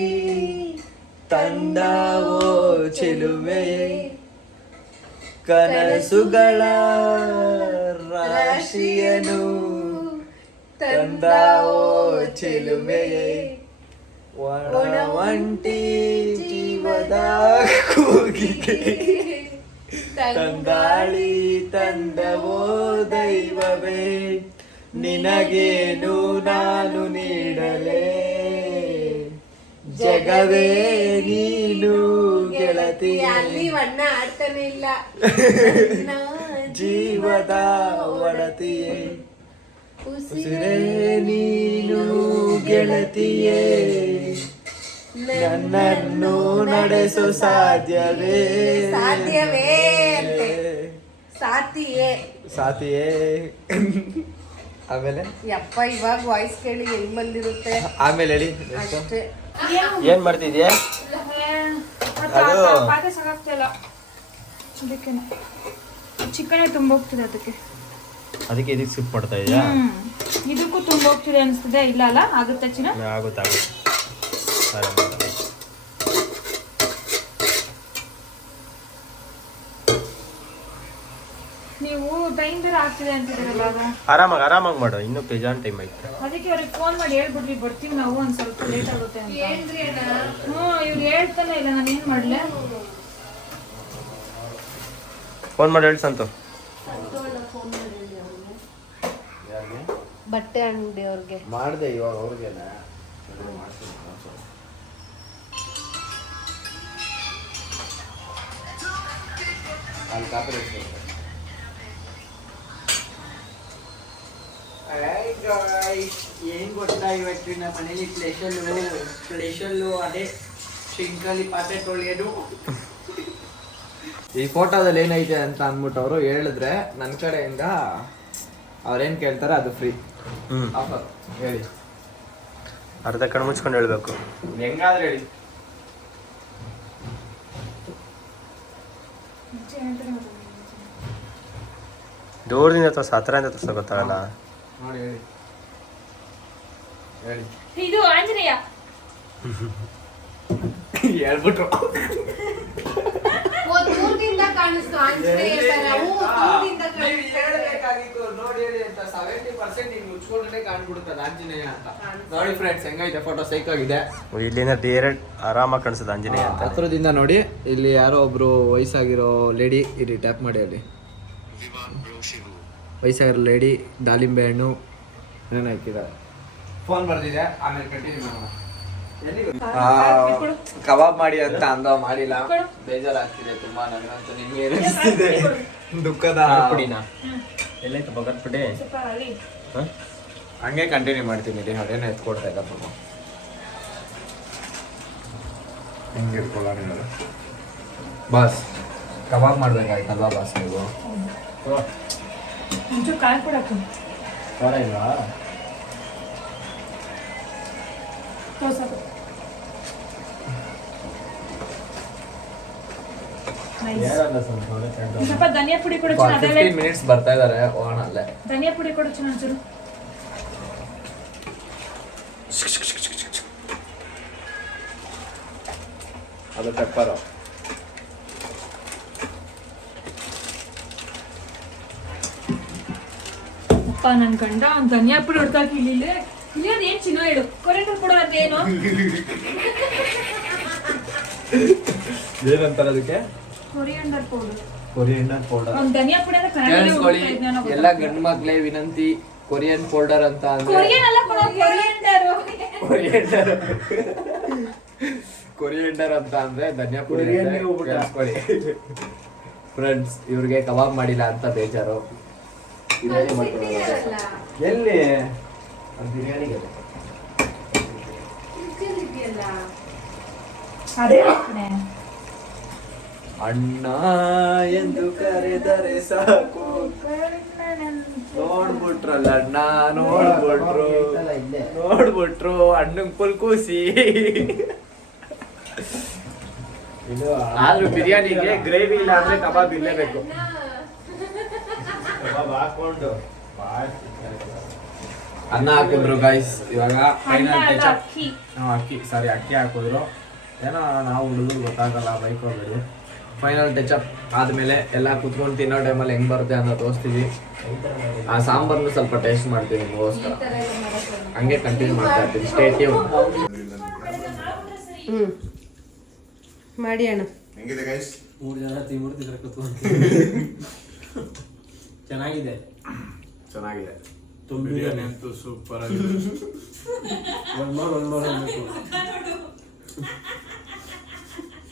ತಂದಾವೋ ಚೆಲುವೆಯೇ, ಕನಸುಗಳ ರಾಶಿಯನು ತಂದಾವೋ ಚೆಲುವೆಯೇ, ಒಣ ಒಂಟಿ ಜೀವದ ಕೂಗಿಗೆ ತಂಗಾಳಿ ತಂದವೋ ದೈವವೇ, ನಿನಗೇನು ನಾನು ನೀಡಲೇ, ಜಗವೇ ನೀನು ಗೆಳತಿ. ಅಲ್ಲಿ ವಣ್ಣ ಆಡ್ತಾನೆ ಇಲ್ಲ. ಜೀವದ ಒಡತಿಯೇ, ಉಸಿರೇ ನೀನು ಗೆಳತಿಯೇ, ನನ್ನನ್ನು ನಡೆಸು ಸಾಧ್ಯವೇ ಸಾಧ್ಯವೇ ಅಂತೆ. ಸಾತಿಯೇ ಸಾತಿಯೇ ಆಮೇಲೆ ಯಪ್ಪ ಇವಾಗ ವಾಯ್ಸ್ ಕೇಳಿ ಹೆಂಗ್ ಬಂದಿರುತ್ತೆ ಆಮೇಲೆ ಹೇಳಿ ಅಷ್ಟೇ. ಏನ್ ಮಾಡ್ತಿದ್ಯಾ? ಅದು ಪಾತ್ರೆ ಸಾಕಾಗ್ತಿಲ್ಲ ಅದಕ್ಕೆ ಚಿಕನ್ ತುಂಬೋಗ್ತಿದೆ ಅದಕ್ಕೆ ಇದಕ್ಕೆ ಸ್ಕಿಪ್ ಮಾಡ್ತಾ ಇದೆಯಾ? ಇದಕ್ಕೂ ತುಂಬೋಗ್ತಿದೆ ಅನಿಸ್ತಿದೆ. ಇಲ್ಲ ಅಲ್ಲ ಆಗುತ್ತೆ ಚಿನ್ನ ಆಗುತ್ತೆ. ನೀವು ಟೈಮ್ ಬೇರೆ ಆಗ್ತಿದೆ ಅಂತಿದ್ದೀರಲ್ಲ ಆರಾಮಾಗಿ ಮಾಡು, ಇನ್ನೂ ಬೇಜಾನ್ ಟೈಮ್ ಐತೆ. ಅದಕ್ಕೆ ಅವ್ರಿಗೆ ಫೋನ್ ಮಾಡಿ ಹೇಳ್ಬಿಡ್ರಿ ಬರ್ತೀವಿ ನಾವು ಒಂದ್ ಸ್ವಲ್ಪ ಲೇಟ್ ಆಗುತ್ತೆ ಅಂತ. ಇವ್ರು ಹೇಳ್ತಾನೆ ಇಲ್ಲ, ನಾನು ಏನ್ ಮಾಡ್ಲೆ? ಫೋನ್ ಮಾಡಿ ಹೇಳಿ ಸಂತು. ಬಟ್ಟೆ ಅಂಗಡಿ ಅವ್ರಿಗೆ ಮಾಡಿದೆ ಇವಾಗ ಅವ್ರಿಗೆಲ್ಲ ಅಲ್ಲಿ ಕಾಪಿ ಏನ್ ಗೊತ್ತಾ ಇವತ್ತಿನ ಮನೇಲಿ ಸ್ಪೆಷಲ್ಲು ಅದೇ ಶಿಂಕಲಿ ಪಾತ್ರೆ ತೊಳೆಯೋದು. ಈ ಫೋಟೋದಲ್ಲಿ ಏನೈತೆ ಅಂತ ಅಂದ್ಬಿಟ್ಟು ಅವರು ಹೇಳಿದ್ರೆ ನನ್ನ ಕಡೆಯಿಂದ ಅವ್ರೇನ್ ಕೇಳ್ತಾರೆ ಅದು ಫ್ರೀ ಆಫರ್. ಹೇಳಿ, ಅರ್ಧ ಕಣ್ಣು ಮುಚ್ಕೊಂಡು ಹೇಳ್ಬೇಕು. ಹೆಂಗಾದ್ರೆ ಹೇಳಿ. ದೂರದಿಂದ ತೋರ್ಸ, ಹತ್ರದಿಂದ ತೋರ್ಸ ಗೊತ್ತಾಗಲ್ಲ. ನೋಡಿ ಹೇಳಿ ಹೇಳಿ. ಇದು ಆಂಜನೇಯ ಹೇಳ್ಬಿಟ್ರು. ದೂರದಿಂದ ಕಾಣಿಸ್ತು ಆಂಜನೇಯ ತರ. ದೂರದಿಂದ ಹೇಳ್ಬೇಕಾಗಿತ್ತು ನೋಡಿ ಹೇಳಿ ಅಂತ. 70% ಹಿಂಗ್ ಮುಚ್ಕೊಂಡ್ರೆ ಕಾಣ್ಬಿಡುತ್ತದೆ ಆಂಜನೇಯ ಅಂತ. ನೋಡಿ ಫ್ರೆಂಡ್ಸ್ ಹೆಂಗೈತೆ ಫೋಟೋ, ಸೈಕ್ ಆಗಿದೆ. ಇಲ್ಲಿಂದ ಡೈರೆಕ್ಟ್ ಆರಾಮಾಗಿ ಕಾಣಿಸ್ತದೆ ಆಂಜನೇಯ ಅಂತ. ಹತ್ರದಿಂದ ನೋಡಿ. ಇಲ್ಲಿ ಯಾರೋ ಒಬ್ರು ವಯಸ್ಸಾಗಿರೋ ಲೇಡಿ ಇಲ್ಲಿ ಟ್ಯಾಪ್ ಮಾಡಿ ಅಲ್ಲಿ ವಯಸ್ಸಾಗಿರೋ ಲೇಡಿ ದಾಳಿಂಬೆ ಹಣ್ಣು ಏನೇನು ಹಾಕಿದ್ದಾರೆ. ಫೋನ್ ಬರ್ತಿದೆ, ಆಮೇಲೆ ಕಂಟಿನ್ಯೂ ಮಾಡೋಣ. ಕಬಾಬ್ ಮಾಡಿ ಅಂತ ಅಂದ, ಮಾಡಿಲ್ಲ. ಬೇಜಾರಾಗ್ತಿದೆ ತುಂಬಾ ನನಗಂತೂ. ನಿಮ್ಗೆ ಏನಿಸ್ತಿದೆ? ದುಃಖದ ಪುಡಿನಾ ಎಲ್ಲೈತೆ ಬಗರ್ ಪುಡಿ? ಹಂಗೆ ಕಂಟಿನ್ಯೂ ಮಾಡ್ತೀನಿ ರೀ. ಅದೇನೋ ಎತ್ಕೊಡ್ತಾ ಇಲ್ಲ ಪಾಪ. ಹೆಂಗೆ ಇಟ್ಕೊಳ್ಳೋಣ ಬಾಸ್? ಕಬಾಬ್ ಮಾಡ್ದಂಗಾಯ್ತಲ್ವಾ ಬಾಸ್ ನೀವು? ಒಂಚೂರು ಕಾಯಿ ಕೊಡಕ್ಕೆ ಖಾರ ಇಲ್ವಾ? ಸ್ವಲ್ಪ ಧನಿಯಾ ಪುಡಿ ಕೊಡು. 15 ಮಿನಿಟ್ಸ್ ಬರ್ತಾ ಇದಾರೆ. ಹೋಗೋಣ ಅಲ್ಲೇ. ಧನಿಯಾ ಪುಡಿ ಕೊಡು ಒಂಚೂರು. ಅದು ಪೆಪ್ಪರು. ಅಪ್ಪ ನನ್ ಗಂಡ ಅವ್ನು ಧನಿಯಾ ಪುಡಿ ಹೊಡ್ಕಾಕಿ ಇಲ್ಲಿ ಅದೇನ್ ಚಿನ್ನ ಹೇಳು. ಕೊರಿಯಂಡರ್ ಪೌಡರ್ ಅಂತ ಏನು? ಏನಂತಾರೆ ಅದಕ್ಕೆ? Coriander powder. Coriander powder. ಅವ್ನು ಧನಿಯಾ ಪುಡಿ ಅಂತ ಕೇಳಿಸ್ಕೊಳ್ಳಿ ಎಲ್ಲ ಗಂಡು ಮಕ್ಳೇ ವಿನಂತಿ. ಕೊರಿಯನ್ ಪೌಡರ್ ಅಂತ ಅಂದ್ರೆ ಕೊರಿಯನ್ ಅಲ್ಲ, ಕೊರಿಯಂಡರ್. ಕೊರಿಯಂಡರ್ ಅಂತ ಅಂದ್ರೆ ಧನಿಯಾ ಪುಡಿ. ಫ್ರೆಂಡ್ಸ್, ಇವ್ರಿಗೆ ಕಬಾಬ್ ಮಾಡಿಲ್ಲ ಅಂತ ಬೇಜಾರು. ಎಲ್ಲಿ ಬಿರಿಯಾನಿಗೆ ಅದೇ ಅಣ್ಣ ಎಂದು ಕರೆದರೆ ಸಾಕು. ನೋಡ್ಬಿಟ್ರಲ್ಲ ಅಣ್ಣ, ನೋಡ್ಬಿಟ್ರು ಅಣ್ಣಂಗ್ ಫುಲ್ ಖುಷಿ. ಆದ್ರೂ ಬಿರಿಯಾನಿಗೆ ಗ್ರೇವಿ ಇಲ್ಲ ಅಂದ್ರೆ ಕಬಾಬ್ ಇರ್ಲೇಬೇಕು. ಅನ್ನ ಹಾಕಿದ್ರು ಗೈಸ್. ಇವಾಗ ಫೈನಲ್ ಟಚ್ ಅಪ್. ಅಕ್ಕಿ ಹಾಕಿದ್ರು. ಏನೋ ನಾವು ಹುಡುಗರು ಗೊತ್ತಾಗಲ್ಲ, ಬೈಕ್ ಹೋಗ್ಬೇಡಿ. ಫೈನಲ್ ಟಚ್ ಅಪ್ ಆದ್ಮೇಲೆ ಎಲ್ಲ ಕುತ್ಕೊಂಡು ತಿನ್ನೋ ಟೈಮಲ್ಲಿ ಹೆಂಗ್ ಬರುತ್ತೆ ಅಂತ ತೋರಿಸ್ತೀವಿ. ಆ ಸಾಂಬಾರ್ನು ಸ್ವಲ್ಪ ಟೇಸ್ಟ್ ಮಾಡ್ತೀವಿ ನಿಮಗೋಸ್ಕರ. ಹಂಗೆ ಕಂಟಿನ್ಯೂ ಮಾಡ್ತಾ ಇರ್ತೀವಿ. Stay tune. ಮಾಡಿ ಅಣ್ಣ. ಹೆಂಗಿದೆ ಗೈಸ್? 3 ಜನ ತಿಂದಿದ್ರೆ ಕೂತ್ಕೊಂಡು ಚೆನ್ನಾಗಿದೆ. ಬಿರಿಯಾನಿ ಅಂತೂ ಸೂಪರ್ ಆಗಿದೆ.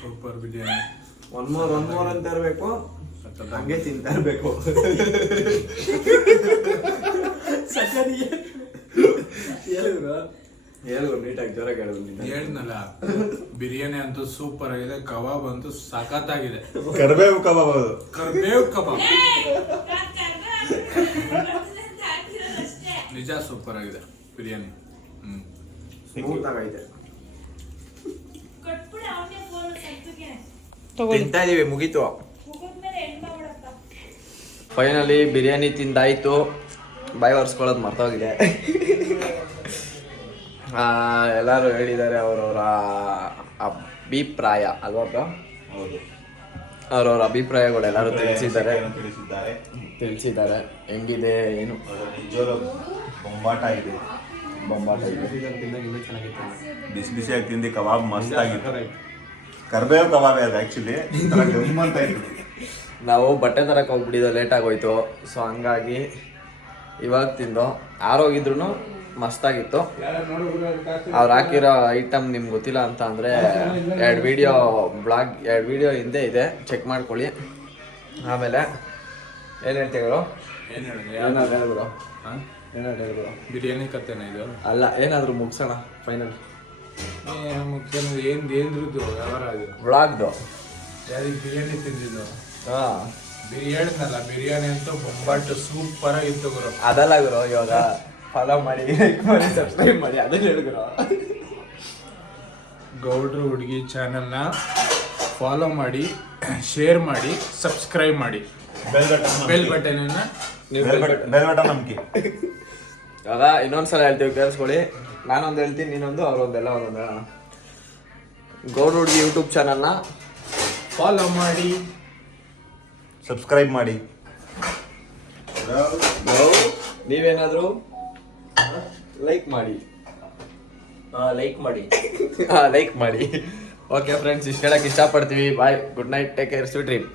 ಸೂಪರ್ ಬಿರಿಯಾನಿ. ಒನ್ ಮೋರ್ ಅಂತ ಇರಬೇಕು. ಹಂಗೆ ತಿಂತಾ ಇರ್ಬೇಕು. ಹೇಳು ನೀಟಾಗಿ ಜೋರಾಗಿ ಹೇಳು ನೀನು. ಹೇಳ್ನಲ್ಲ ಬಿರಿಯಾನಿ ಅಂತೂ ಸೂಪರ್ ಆಗಿದೆ, ಕಬಾಬ್ ಅಂತೂ ಸಖತ್ತಾಗಿದೆ. ಕರಿಬೇವು ಕಬಾಬ್ ಅದು. ಕರ್ಬೇವ್ ಕಬಾಬ್ ನಿಜ ಸೂಪರ್ ಆಗಿದೆ ಬಿರಿಯಾನಿ. ಸ್ಮೂತ್ ಆಗೈತೆ. ತಿಂತಾ ಇದೀವಿ, ಮುಗೀತು. ಫೈನಲಿ ಬಿರಿಯಾನಿ ತಿಂದಾಯ್ತು. ಬಾಯಿ ಒರೆಸ್ಕೊಳ್ಳೋದು ಮರ್ತೋಗಿದೆ. ಎಲ್ಲರೂ ಹೇಳಿದ್ದಾರೆ ಅವರವರ ಅಭಿಪ್ರಾಯ ಅಲ್ವಾ ಬ್ರೋ? ಹೌದು. ಅವ್ರವ್ರ ಅಭಿಪ್ರಾಯಗಳು ಎಲ್ಲರೂ ತಿಳಿಸಿದ್ದಾರೆ. ತಿಳಿಸಿದ್ದಾರೆ. ಹೆಂಗಿದೆ ಏನು ನಿಜವಾಗ್ಲೂ ಬೊಂಬಾಟ ಇದೆ. ಬೊಂಬಾಟ ಇದೆ. ಬಿಸಿ ಬಿಸಿಯಾಗಿ ತಿಂದು ಕಬಾಬ್ ಮಸ್ತ್ ಆಗಿತ್ತು. ಕರ್ಬೇವು ಕಬಾಬ್ ಅದು ಆ್ಯಕ್ಚುಲಿ ಗಮ್ಮಂತ ಇತ್ತು. ನಾವು ಬಟ್ಟೆ ತರಕ್ಕೆ ಹೋಗ್ಬಿಟ್ಟಿದ್ದು, ಲೇಟ್ ಆಗೋಯ್ತು. ಸೊ ಹಂಗಾಗಿ ಇವಾಗ ತಿಂದು ಆರೋಗಿದ್ರು ಮಸ್ತಾಗಿತ್ತು. ಅವ್ರು ಹಾಕಿರೋ ಐಟಮ್ ನಿಮ್ಗೆ ಗೊತ್ತಿಲ್ಲ ಅಂತ ಅಂದರೆ 2 ವಿಡಿಯೋ ಹಿಂದೆ ಇದೆ, ಚೆಕ್ ಮಾಡ್ಕೊಳ್ಳಿ. ಆಮೇಲೆ ಏನು ಹೇಳ್ತೀವಿ ಏನ್ ಹೇಳಿದೆ? ಏನಾದ್ರು ಹೇಳಿದ್ರು ಏನಾದ್ರು ಹೇಳಿದ್ರು ಬಿರಿಯಾನಿ ಕತೆನ ಇದು? ಅಲ್ಲ, ಏನಾದರೂ ಮುಗಿಸೋಣ ಫೈನಲ್. ಏನ್ರದ್ದು ವ್ಯವಹಾರ ಅದು? ವ್ಲಾಗ್ದು. ಯಾರಿಗೆ ಬಿರಿಯಾನಿ ತಿಂದಿದ್ದು? ಹಾಂ, ಹೇಳಿದ್ನಲ್ಲ ಬಿರಿಯಾನಿ ಅಂತೂ ಬೊಂಬಾಟ್ ಸೂಪರ್ ಆಗಿತ್ತು ಗುರು. ಅದಲ್ಲ ಗುರು, ಇವಾಗ ಫಾಲೋ ಮಾಡಿ, ಲೈಕ್ ಮಾಡಿ, ಸಬ್ಸ್ಕ್ರೈಬ್ ಮಾಡಿ, ಅದನ್ನ ಹೇಳಿದ್ರು. ಗೌಡ್ರು ಹುಡುಗಿ ಚಾನೆಲ್ನ ಫಾಲೋ ಮಾಡಿ, ಶೇರ್ ಮಾಡಿ, ಸಬ್ಸ್ಕ್ರೈಬ್ ಮಾಡಿ, ಬೆಲ್ ಬಟನ್ ನಮ್ಗೆ. ಇವಾಗ ಇನ್ನೊಂದ್ಸಲ ಹೇಳ್ತೀವಿ, ಕೇಳಿಸ್ಕೊಳ್ಳಿ. ನಾನೊಂದು ಹೇಳ್ತೀನಿ, ನೀನೊಂದು, ಅವರೊಂದೆಲ್ಲ ಒಂದೊಂದು ಹೇಳೋಣ. ಗೌಡ್ರು ಹುಡುಗಿ ಯೂಟ್ಯೂಬ್ ಚಾನಲ್ನ ಫಾಲೋ ಮಾಡಿ, ಸಬ್ಸ್ಕ್ರೈಬ್ ಮಾಡಿ. ನೀವೇನಾದರೂ ಲೈಕ್ ಮಾಡಿ. ಲೈಕ್ ಮಾಡಿ. ಲೈಕ್ ಮಾಡಿ. ಓಕೆ ಫ್ರೆಂಡ್ಸ್, ಇಷ್ಟು ಹೇಳಕ್ಕೆ ಇಷ್ಟಪಡ್ತೀವಿ. Bye, good night, take care, sweet dream.